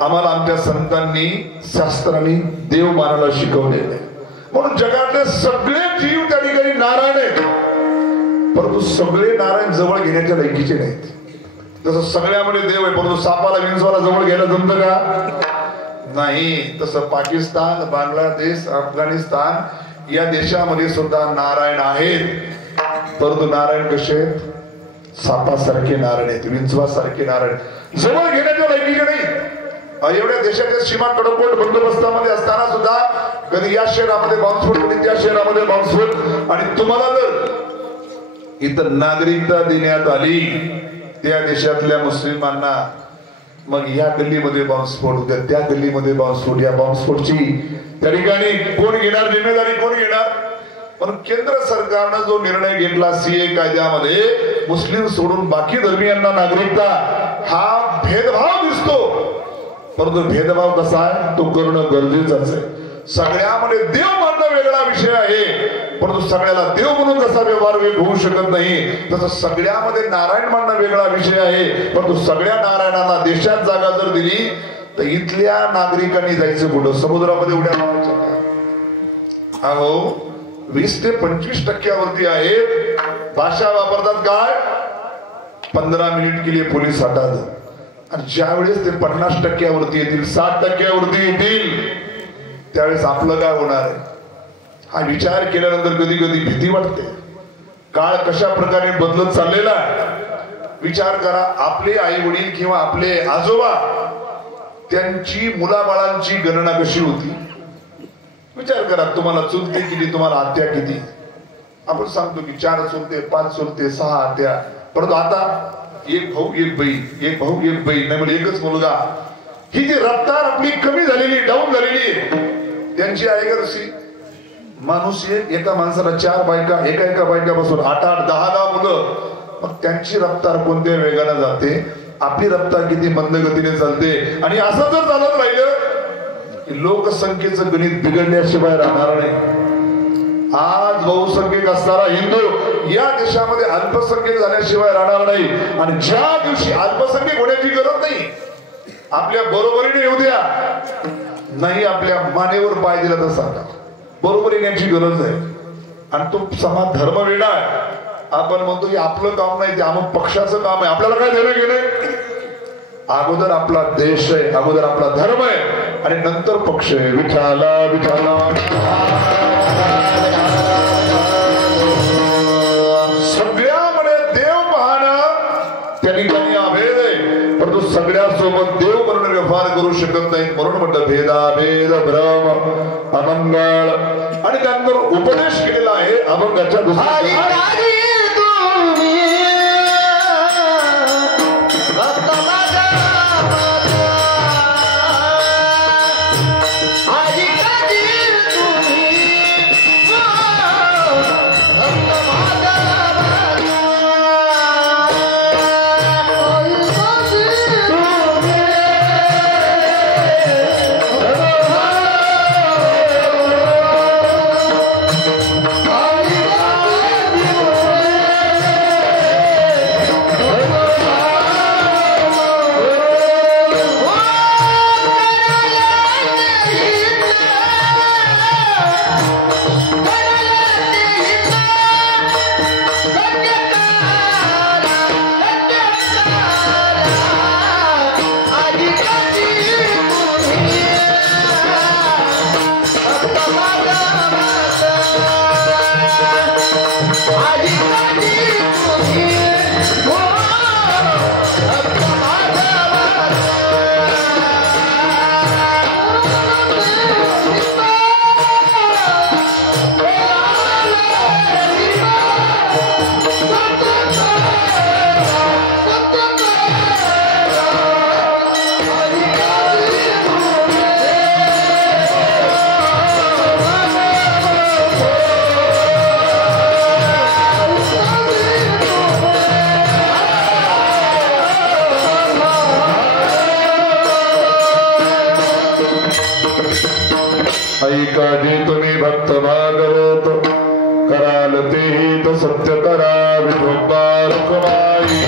आम्हाला आमच्या संतांनी, शास्त्रांनी देव मानायला शिकवलेलं आहे. म्हणून जगातले सगळे जीव त्या ठिकाणी नारायण आहेत. परंतु सगळे नारायण जवळ घेण्याच्या लायकीचे नाहीत. जसं सगळ्यामध्ये देव आहे परंतु सापाला विंचवाला जवळ घ्यायला जमतं का? नाही. तसं पाकिस्तान, बांगलादेश, अफगाणिस्तान या देशामध्ये सुद्धा नारायण आहेत. परंतु नारायण कसे आहेत? सापासारखे नारायण आहेत, विंचवासारखे नारायण, जवळ घेण्याच्या लायकीचे नाही. एवढ्या देशाच्या सीमा कडकोट बंदोबस्तामध्ये असताना सुद्धा कधी या शहरामध्ये बॉम्बस्फोट, कधी त्या शहरामध्ये बॉम्बस्फोट. आणि तुम्हाला जर इथं नागरिकता देण्यात आली त्या देशातल्या मुस्लिमांना, मग या गल्लीमध्ये बॉम्बस्फोट होत्या, त्या गल्लीमध्ये बॉम्बस्फोट, या बॉम्बस्फोटची त्या ठिकाणी कोण घेणार जिम्मेदारी? कोण घेणार? पण केंद्र सरकारनं जो निर्णय घेतला सीए कायद्यामध्ये, मुस्लिम सोडून बाकी धर्मियांना नागरिकता, हा भेदभाव दिसतो. परंतु भेदभाव कसा आहे तो करणं गरजेचंच आहे. सगळ्यामध्ये देव मानणं वेगळा विषय आहे, परंतु सगळ्याला देव म्हणून जसा व्यवहार होऊ शकत नाही तसं सगळ्यामध्ये नारायण मानणं वेगळा विषय आहे. परंतु सगळ्या नारायणांना देशात जागा जर दिली तर इथल्या नागरिकांनी जायचं कुठं? समुद्रामध्ये उड्या मारायच्या? अहो 20 ते 25% आहेत. भाषा वापरतात काय? 15 मिनिट के लिए पोलीस हटा दो. आणि ज्यावेळेस ते 50% येतील, 60% येतील, त्यावेळेस आपलं काय होणार आहे? हा विचार केल्यानंतर कधी कधी भीती वाटते. काळ कशा प्रकारे बदलत चाललेला आहे विचार करा. आपले आई वडील किंवा आपले आजोबा, त्यांची मुलाबाळांची गणना कशी होती? विचार करा. तुम्हाला चुलते किती, तुम्हाला आत्या किती? आपण सांगतो की 4 चुलते, 5 चुलते, 6 आत्या. परंतु आता 1 भाऊ 1 बहीण, 1 भाऊ 1 बहीण, नाही म्हणजे एकच मुलगा. ही जी रफ्तार आपली कमी झालेली, डाऊन झालेली, त्यांची आहे का तशी? माणूस एका माणसाला 4 बायका, एका बायकापासून 8-8, 10-10 मुलं. मग त्यांची रफ्तार कोणत्या वेगाने जाते, आपली रफ्तार किती मंद गतीने चालते. आणि असं जर चालत राहिलं की लोकसंख्येचं गणित बिघडल्याशिवाय राहणार नाही. आज बहुसंख्यक असणारा हिंदू या देशामध्ये अल्पसंख्यक झाल्याशिवाय राहणार नाही. आणि ज्या दिवशी अल्पसंख्यक होण्याची गरज नाही, आपल्या बरोबरीने येऊ द्या, नाही आपल्या मानेवर पाय दिला तर सांगा, बरोबर येण्याची गरज आहे. आणि तो समाज धर्म वेगळा आहे. आपण म्हणतो की आपलं काम नाही, ते आम्ही पक्षाचं काम आहे. आपल्याला काय देणं घेणे? अगोदर आपला देश आहे, अगोदर आपला धर्म आहे आणि नंतर पक्ष आहे. विठाला विठाला सगळ्यामध्ये देव पाहणं त्या ठिकाणी अभेद आहे, परंतु सगळ्यासोबत देव म्हणून व्यवहार करू शकत नाही. म्हणून म्हटलं भेदाभेद भ्रम अमंगळ. आणि त्यानंतर उपदेश केलेला आहे अभंगाच्या दुसऱ्या ऐकादी तुम्ही भक्त भागवत कराल तेही तो सत्य करा. विठोबा रुक्माई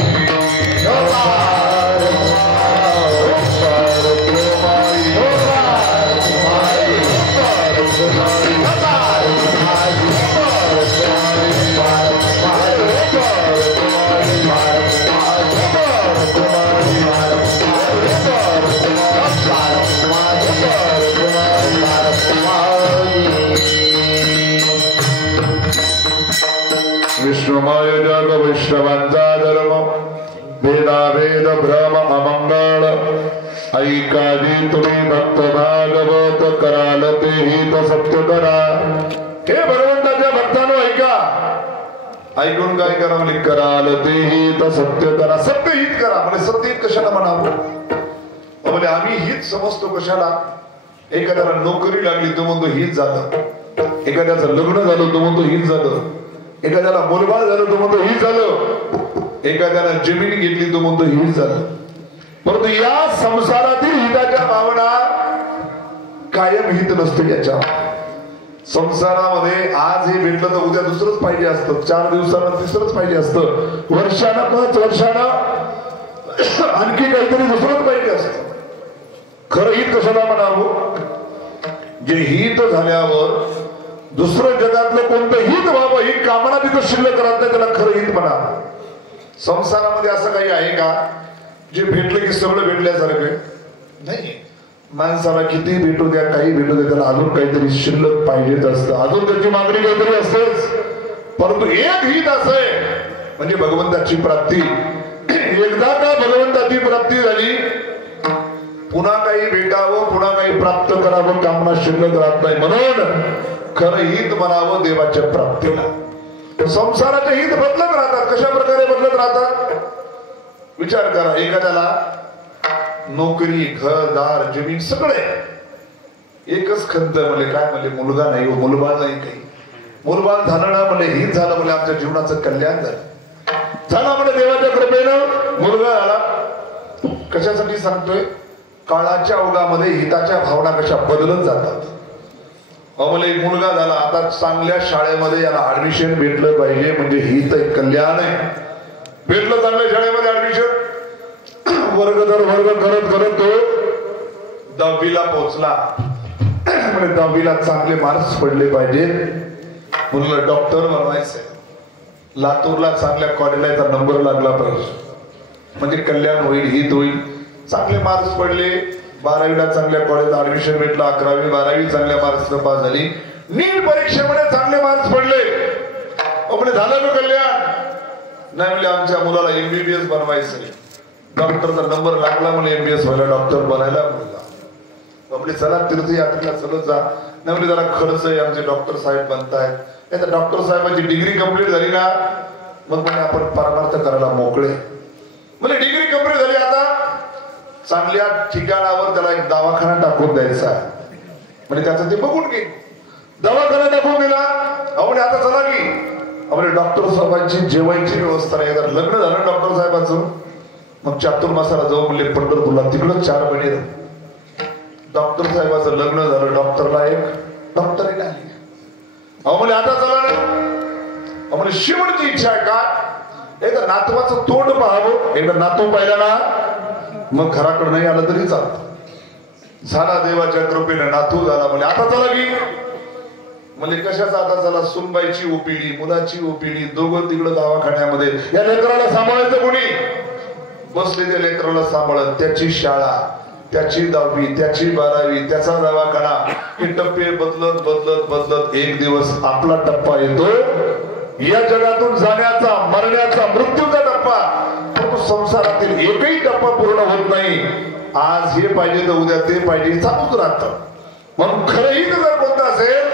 विष्णुमय जग वैष्णवांचा धर्म भेदाभेद भ्रम अमंगळ. ऐकादी तुम्ही भक्त भागवत कराल तेही तो सत्य करा. हे भगवंताच्या भक्तांनो ऐका. ऐकून काय करा म्हणजे कराल तेही तो सत्य करा. सत्य हित करा. म्हणजे सत्य हित कशाला म्हणावं? म्हणजे आम्ही हित समजतो कशाला? एखाद्याला नोकरी लागली तो म्हणतो हित झालं, एखाद्याचं लग्न झालं तो म्हणतो हित झालं, एखाद्याला मुलबाळ झालं तो म्हणतो हित झालं, एखाद्याला जमीन घेतली तो म्हणतो हित झालं. परंतु या संसारातील हिताच्या भावना कायम हित नसते. याच्या संसारामध्ये आज हे भेटलं तर उद्या दुसरंच पाहिजे असतं, 4 दिवसानं तिसरंच पाहिजे असतं, वर्षानं 5 वर्षानं आणखी काहीतरी दुसरंच पाहिजे असतं. खरं हित कशाला म्हणावं? जे हित झाल्यावर दुसरं जगातलं कोणतं हित व्हावं ही कामना तिथं शिल्लक राहत नाही, त्याला खरं हित म्हणा. संसारामध्ये असं काही आहे का जे भेटलं की सगळं भेटल्यासारखं? नाही. माणसाला किती भेटू द्या, काही भेटू द्या, त्याला अजून काहीतरी शिल्लक पाहिजेच असतं, अजून त्याची मागणी काहीतरी असतेच. परंतु एक हित असं आहे म्हणजे भगवंताची प्राप्ती. एकदा का भगवंताची प्राप्ती झाली पुन्हा काही भेटावं, पुन्हा काही प्राप्त करावं कामना शिल्लक राहत नाही. म्हणून खरं हित म्हणावं देवाच्या प्राप्तीला. संसाराचे हित बदलत राहतात. कशा प्रकारे बदलत राहतात विचार करा. एखाद्याला नोकरी, घरदार, जमीन सगळे, एकच खंत म्हणजे काय म्हणजे मुलगा नाही, मुलबाळ नाही, काही मुलबाळ झालं ना म्हणजे हित झालं म्हणजे आमच्या जीवनाचं कल्याण झालं म्हणजे देवाच्या कृपेनं मुलगा झाला. कशासाठी सांगतोय? काळाच्या ओघामध्ये हिताच्या भावना कशा बदलत जातात. मला एक मुलगा झाला, आता चांगल्या शाळेमध्ये याला ऍडमिशन भेटलं पाहिजे, म्हणजे ही तर कल्याण आहे. भेटलं चांगल्या शाळेमध्ये ऍडमिशन, वर्ग दर वर्ग करत करत तो 10वीला पोहोचला. म्हणजे 10वीला चांगले मार्क्स पडले पाहिजे, मुलगा डॉक्टर बनवायचंय. लातूरला चांगल्या कॉलेजला याचा नंबर लागला पाहिजे, म्हणजे कल्याण होईल, हित होईल. चांगले मार्क्स पडले, 12वीला चांगल्या कॉलेजला ऍडमिशन भेटलं, 11वी 12वी चांगल्या मार्क्सनं पास झाली. नीट परीक्षेमध्ये चांगले मार्क्स पडले, म्हणजे झालं का कल्याण? नाही म्हणजे आमच्या मुलाला MBBS बनवायचं, डॉक्टरचा नंबर लागला म्हणजे MBBS व्हायला, डॉक्टर बनायला मुलगा. आपले चला तीर्थयात्रेला चलत जा. नाही म्हणजे जरा खर्च आहे, आमचे डॉक्टर साहेब बनतायत. त्या डॉक्टर साहेबांची डिग्री कंप्लीट झाली ना, मग म्हणजे आपण परमार्थ करायला मोकळे. म्हणजे डिग्री कंप्लीट झाली, आता चांगल्या ठिकाणावर त्याला एक दवाखाना टाकून द्यायचा, म्हणजे त्याचं ते बघून घे. दवाखाना टाकून दिला, म्हणजे आता चला की म्हणजे डॉक्टर साहेबांची जेवायची व्यवस्था नाही. लग्न झालं डॉक्टर साहेबांचं, मग चातुर्मासाला जाऊ म्हणले पंढरपूरला, तिकडं 4 महिने डॉक्टर साहेबाचं लग्न झालं. डॉक्टरला एक डॉक्टरी नाही. म्हणजे आता चला ना, म्हणजे शेवटची इच्छा आहे का, एकदा नातवाचं तोंड पाहावं. एकदा नातू पाहिला ना, मग घराकडे नाही आलं तरी चालत. झाला देवाच्या कृपेने नातू झाला. म्हणजे आता चला की म्हणजे कशाचा आता चला, सुनबाईची ओपीडी, मुलाची ओपीडी, दोघं तिकडं दवाखान्यामध्ये. या लेकराला सांभाळायचं कोणी? बसले त्या लेकराला सांभाळत, त्याची शाळा, त्याची 10वी, त्याची 12वी, त्याचा दवाखाना, हे टप्पे बदलत बदलत बदलत एक दिवस आपला टप्पा येतो, या जगातून जाण्याचा, मरण्याचा, मृत्यूचा टप्पा. परंतु संसारातील एकही टप्पा पूर्ण होत नाही. आज हे पाहिजे तर उद्या ते पाहिजे, चालूच राहतं. म्हणून खरंही जर कोणतं असेल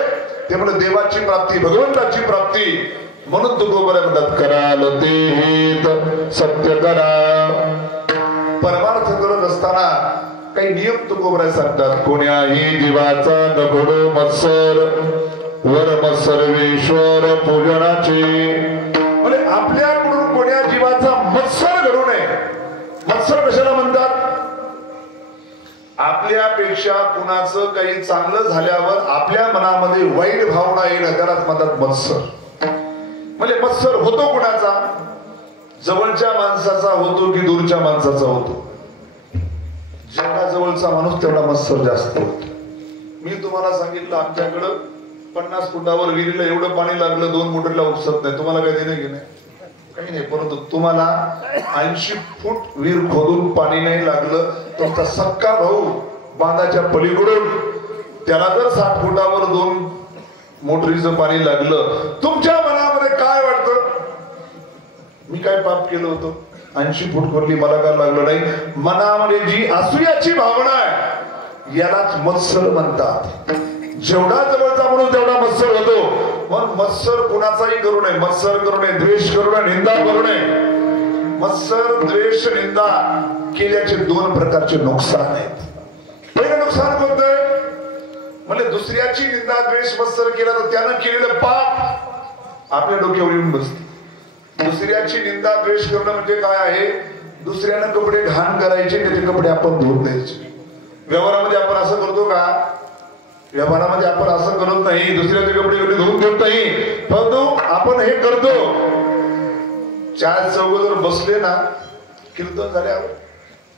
ते म्हणजे देवाची प्राप्ती, भगवंताची प्राप्ती. म्हणून तुकोबरे म्हणतात, कराल ते हेत सत्य करा. परमार्थ करत असताना काही नियम तुकोबरे सांगतात. कोण्याही जीवाचा नघडो मत्सर, वर्म सर्वेश्वर पूजनाचे. म्हणजे आपल्याकडून कोण्या जीवाचा मत्सर घडू नये. मत्सर कशाला म्हणतात? आपल्यापेक्षा कुणाचं काही चांगलं झाल्यावर आपल्या मनामध्ये वाईट भावना येणं, त्यालाच म्हणतात मत्सर. म्हणजे मत्सर होतो कुणाचा? जवळच्या माणसाचा होतो की दूरच्या माणसाचा होतो? जेवढा जवळचा माणूस तेवढा मत्सर जास्त होतो. मी तुम्हाला सांगितलं, आमच्याकडं 50 फुटावर विहिरीला एवढं पाणी लागलं, 2 मोटरला उपसत नाही. तुम्हाला काही देणं घेणं काही नाही. परंतु तुम्हाला 80 फूट विहीर खोदून पाणी नाही लागलं, तुमचा सक्का भाऊ बांधाच्या पलीकडून त्याला जर 60 फुटावर 2 मोटरीचं पाणी लागलं, तुमच्या मनामध्ये काय वाटतं? मी काय पाप केलं होतं? 80 फूट खोदली, मला काय लागलं नाही. मनामध्ये जी असूयाची भावना आहे, यालाच मत्सर म्हणतात. जेवढा जवळचा म्हणून तेवढा मत्सर होतो. पण मत्सर कुणाचाही करू नये. मत्सर करू नये, द्वेष करू नये, निंदा करू नये. मत्सर, द्वेष, निंदा केल्याचे 2 प्रकारचे नुकसान आहेत. पहिलं नुकसान कोणतं? म्हणजे दुसऱ्याची निंदा, द्वेष, मत्सर केला तर त्यानं केलेलं पाप आपल्या डोक्यावर येऊन बसते. दुसऱ्याची निंदा, द्वेष करणं म्हणजे काय आहे? दुसऱ्यानं कपडे घाण करायचे, त्याचे कपडे आपण धुवून द्यायचे. व्यवहारामध्ये आपण असं करतो का? व्यवहारामध्ये आपण असं करत नाही. दुसऱ्याचे कपडे कधी धुवून देत नाही. परंतु आपण हे करतो. 4 चौघ जर बसले ना, कीर्तन झाल्यावर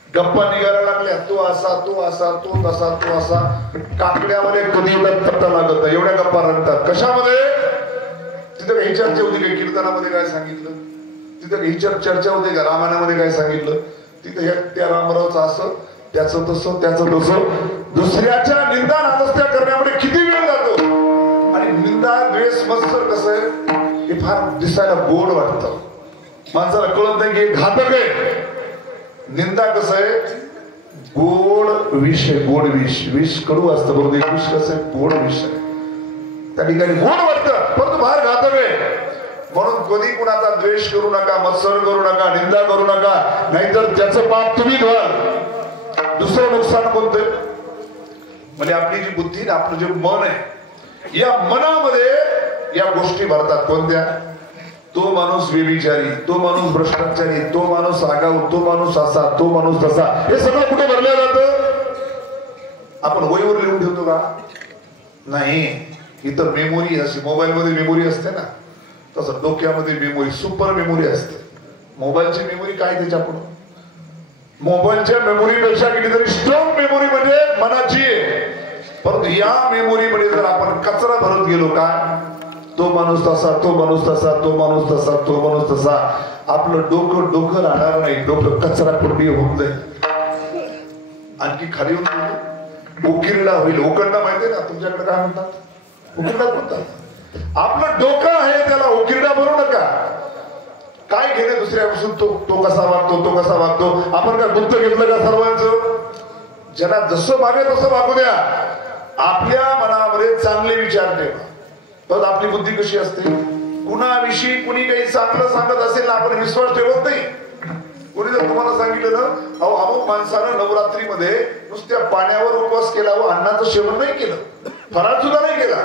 गप्पा निघायला लागल्या, तो असा, तो असा, तो तसा, तो असा. काकड्यामध्ये कधी पत्ता लागत नाही, एवढ्या गप्पा रंगतात. कशामध्ये? तिथं काही चर्चा होती का? कीर्तनामध्ये काय सांगितलं? तिथं काही चर्चा होते का? रामायणामध्ये काय सांगितलं? तिथं त्या रामरावचं असं, त्याचं तसं, त्याचं तसं. दुसऱ्याच्या निंदा नामस्त्या करण्यामध्ये किती वेळ जातो. आणि निंदा, द्वेष, मत्सर कसं आहे, हे फार दिसायला गोड वाटतं. माणसाला कळत नाही की हे घातक आहे. निंदा कसं आहे, गोड विष आहे. गोड विष. विष कडू असतं बरोबर, विष कसं आहे, गोड विष आहे. त्या ठिकाणी गोड वाटतं, परंतु फार घातक आहे. म्हणून कधी कुणाचा द्वेष करू नका, मत्सर करू नका, निंदा करू नका, नाहीतर त्याचं पाप तुम्ही धुवाल. दुसरं नुकसान कोणतं? म्हणजे आपली जी बुद्धी, आपलं जे मन आहे, या मनामध्ये या गोष्टी भरतात. कोणत्या? तो माणूस व्यभिचारी, तो माणूस भ्रष्टाचारी, तो माणूस आगाऊ, तो माणूस असा, तो माणूस तसा. हे सगळं कुठे भरलं जातं? आपण वहीवर लिहून ठेवतो का? नाही, इथं मेमोरी अशी मोबाईल मध्ये मेमोरी असते ना, तसं डोक्यामध्ये मेमोरी, सुपर मेमोरी असते. मोबाईलची मेमोरी काय त्याच्यापुढं? मोबाईलच्या मेमोरीपेक्षा कितीतरी स्ट्रॉंग मेमोरी म्हणजे मनाची आहे. परंतु या मेमोरीमध्ये जर आपण कचरा भरत गेलो, काय तो माणूस तसा, तो माणूस तसा, तो माणूस तसा, तो माणूस तसा, आपलं डोकं राहणार नाही. डोकं कचरा कुंडी होऊन जाईल, आणखी खाली होऊन जाईल, उकिरडा होईल. उकिरडा माहितीये ना तुमच्याकडे काय म्हणतात? उकिरडा म्हणतात. आपलं डोकं आहे त्याला उकिरडा बनवू नका. काय घेणे दुसऱ्यापासून? तो कसा वागतो, तो कसा वागतो. आपण काय गुप्त घेतलं का सर्वांचं? ज्याला जसं मागे तसं वागू द्या. आपल्या मनामध्ये चांगले विचार ठेवा. पण आपली बुद्धी कशी असते? कुणाविषयी कुणी काही चांगलं सांगत असेल ना, आपण विश्वास ठेवत नाही. कोणी जर तुम्हाला सांगितलं ना, अहो अमुक माणसानं नवरात्रीमध्ये नुसत्या पाण्यावर उपवास केला व अन्नाचं सेवन नाही केलं, फराळ सुद्धा नाही केला,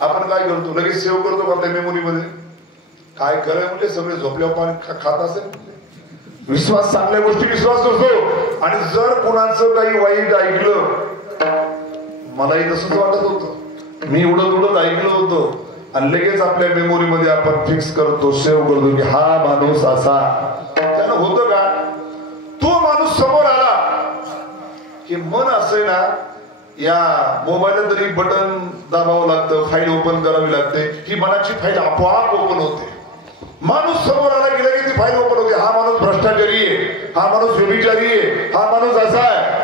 आपण काय करतो? लगेच सेव्ह करतो आपल्या मेमोरीमध्ये. काय खरंय म्हणजे सगळे झोपल्यावर पाणी खात असेल. विश्वास, चांगल्या गोष्टी विश्वास नसतो. आणि जर कुणाचं काही वाईट ऐकलं, मलाही तसंच वाटत होतं, मी उडत ऐकलं होतं, आणि लगेच आपल्या मेमोरीमध्ये आपण फिक्स करतो, सेव्ह करतो की हा माणूस असा. त्यानं होतं का? तो माणूस समोर आला की मन असे ना, या मोबाईलला तरी बटन दाबावं लागतं, फाईल ओपन करावी लागते, ही मनाची फाईल आपोआप ओपन होते. माणूस समोर आला की लगेच ती फाईल ओपन होते. हा माणूस भ्रष्टाचारी आहे, हा माणूस व्यभिचारी आहे, हा माणूस असा आहे.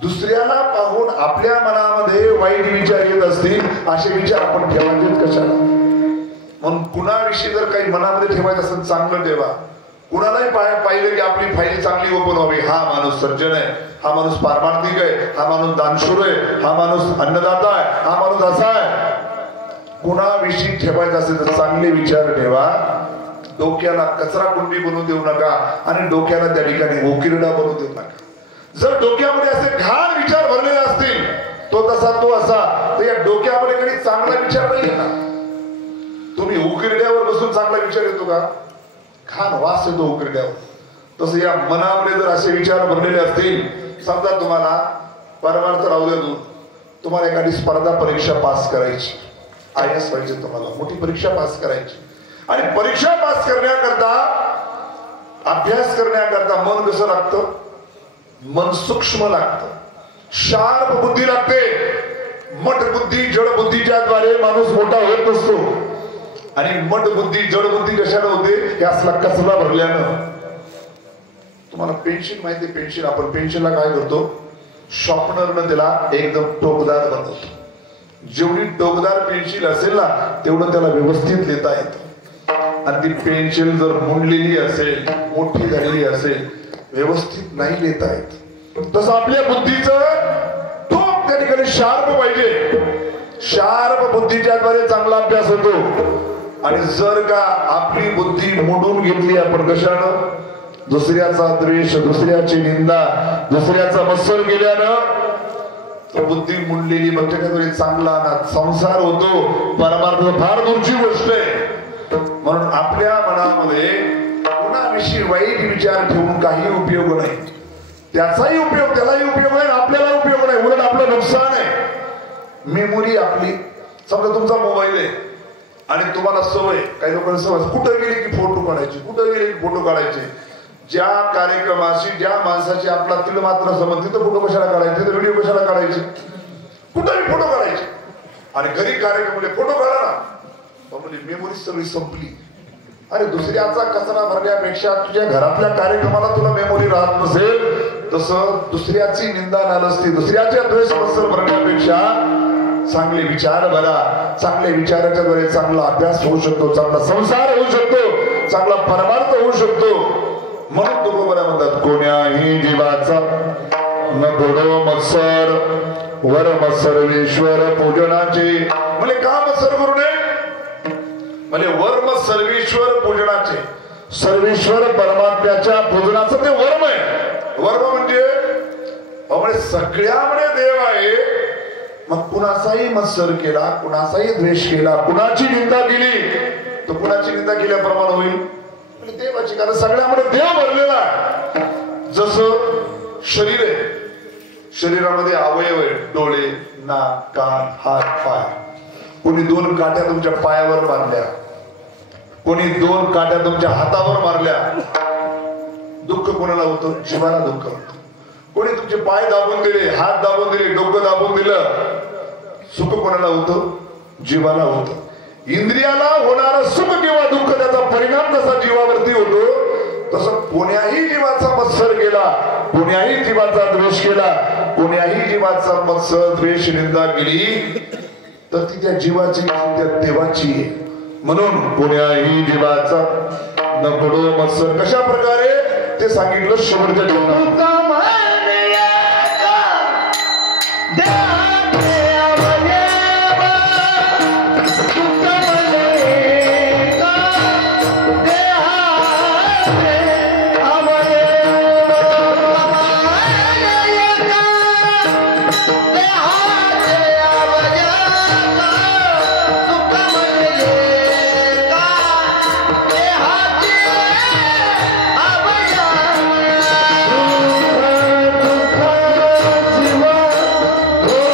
दुसऱ्याला पाहून आपल्या मनामध्ये वाईट विचार येत असतील, असे विचार आपण ठेवायचे कशाला? म्हणून कुणाविषयी जर काही मनामध्ये ठेवायचं असेल, चांगलं ठेवा. कुणालाही पाहिलं की आपली फाईल चांगली ओपन व्हावी. हा माणूस सज्जन आहे, हा माणूस पारमार्थिक आहे, हा माणूस दानशूर आहे, हा माणूस अन्नदाता आहे, हा माणूस असा आहे. कुणाविषयी ठेवायचं असेल तर चांगले विचार ठेवा. डोक्याला कचरा कुंडी बनवून देऊ नका, आणि डोक्याला त्या ठिकाणी उकिरडा बनवू देऊ नका. जर डोक्यामध्ये असे घाण विचार भरलेले असतील, तो तसा, तो असा, तर या डोक्यामध्ये काही चांगला विचार नाही येणार. तुम्ही उकिरड्यावर बसून चांगला विचार येतो का? घाण वास येतो उकिरड्यावर. तसं या मनामध्ये जर असे विचार भरलेले असतील, समजा तुम्हाला परमार्थ राहू द्या, तुम्हाला एखादी स्पर्धा परीक्षा पास करायची, IAS व्हायचे, तुम्हाला मोठी परीक्षा पास करायची, आणि परीक्षा पास करण्याकरता, अभ्यास करण्याकरता मन कसं लागतं? मन सूक्ष्म लागतं, शार्प बुद्धी लागते. मठ बुद्धी, जड बुद्धीच्या द्वारे माणूस मोठा होत नसतो. आणि मठ बुद्धी, जड बुद्धी कशाला होते? हे असला कचरा भरल्यानं. तुम्हाला पेन्सिल माहिती? पेन्सिल, आपण पेन्सिलला काय करतो? शॉर्पनरनं त्याला एकदम टोकदार बनवतो. जेवढी टोकदार पेन्सिल असेल ना, तेवढं त्याला व्यवस्थित लिहिता येतं. आणि ती पेन्सिल जर मुंडलेली असेल, मोठी झालेली असेल, व्यवस्थित नाही लिहिता येत. तसं आपल्या बुद्धीचं टोक त्या ठिकाणी शार्प पाहिजे. शार्प बुद्धीच्या द्वारे चांगला अभ्यास होतो. आणि जर का आपली बुद्धी मोडून घेतली आपण कशानं? दुसऱ्याचा द्वेष, दुसऱ्याची निंदा, दुसऱ्याचा मत्सर केल्यानं, तर बुद्धी मुंडलेली, मग त्याच्याद्वारे चांगला ना संसार होतो. परमार्थ फार दूरची गोष्ट आहे. म्हणून आपल्या मनामध्ये कुणाविषयी वाईट विचार ठेवून काही उपयोग नाही. त्याचाही उपयोग, त्यालाही उपयोग आहे, आपल्याला उपयोग नाही, उलट आपलं नुकसान आहे. मेमोरी आपली, समजा तुमचा मोबाईल आहे आणि तुम्हाला सवय, काही लोकांना सवय, कुठं गेले की फोटो काढायचे, कुठं गेले की फोटो काढायचे. ज्या कार्यक्रमाशी, ज्या माणसाची आपला तिला मात्र समज, तिथं फोटो कशाला काढायचे, व्हिडिओ कशाला काढायचे, कुठंही फोटो काढायचे. आणि घरी कार्यक्रम फोटो काढा ना, म्हणजे मेमोरी सगळी संपली. अरे दुसऱ्याचा कचरा भरण्यापेक्षा तुझ्या घरातल्या कार्यक्रमाला तुला मेमोरी राहत नसेल, तसं दुसऱ्याची निंदा नालस्ती, दुसऱ्याच्या द्वेष मत्सर भरण्यापेक्षा चांगले विचार भरा. चांगले विचाराच्या द्वारे चांगला अभ्यास होऊ शकतो, चांगला संसार होऊ शकतो, चांगला परमार्थ होऊ शकतो. म्हणून तुकोबरा म्हणतात, कोण्याही जीवाचा न घोडो मत्सर, वर सर्वेश्वर पूजनाचे. म्हणजे का मत्सर करू नये? म्हणजे वर्म सर्वेश्वर पूजनाचे. सर्वेश्वर परमात्म्याच्या पूजनाचं ते वर्म आहे. वर्म म्हणजे सगळ्यामध्ये देव आहे. मग कुणाचाही मत्सर केला, कुणाचाही द्वेष केला, कुणाची निंदा केली, तर कुणाची निंदा केल्याप्रमाणे होईल देवाची. कारण सगळ्यामध्ये देव भरलेला आहे. जसं शरीर आहे, शरीरामध्ये अवयव आहेत, डोळे, नाक, कान, हात, पाय. कोणी 2 काठ्या तुमच्या पायावर मारल्या, कोणी 2 काठ्या तुमच्या हातावर मारल्या. दुःख कोणाला होतं? जीवाला दुःख होतं. कोणी तुमचे पाय दाबून दिले, हात दाबून दिले, डोकं दाबून दिलं, सुख कोणाला होतं? जीवाला होतं. इंद्रियाला होणारं सुख किंवा दुःख त्याचा परिणाम जसा जीवावरती होतो तसं कोण्याही जीवाचा मत्सर केला, कोण्याही जीवाचा द्वेष केला, कोण्याही जीवाचा मत्सर द्वेष निंदा केली तर ती त्या जीवाची त्या देवाची आहे. म्हणून कोण्याही जीवाचा नकडो मत्सर. कशा प्रकारे ते सांगितलं शेवटच्या ठिकाणी. Oh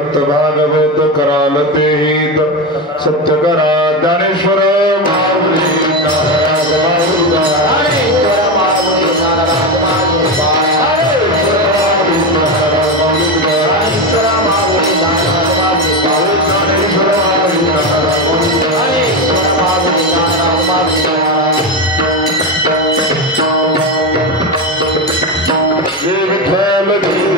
भक्त भागवत कराल ते हित सत्य करा ज्ञानेश्वर माऊली नाराज माऊला ज्ञानेश्वर माऊली नाराज माऊला ज्ञानेश्वर माऊली नाराज माऊला ज्ञानेश्वर माऊली नाराज माऊला ज्ञानेश्वर माऊली नाराज माऊला विठ्ठल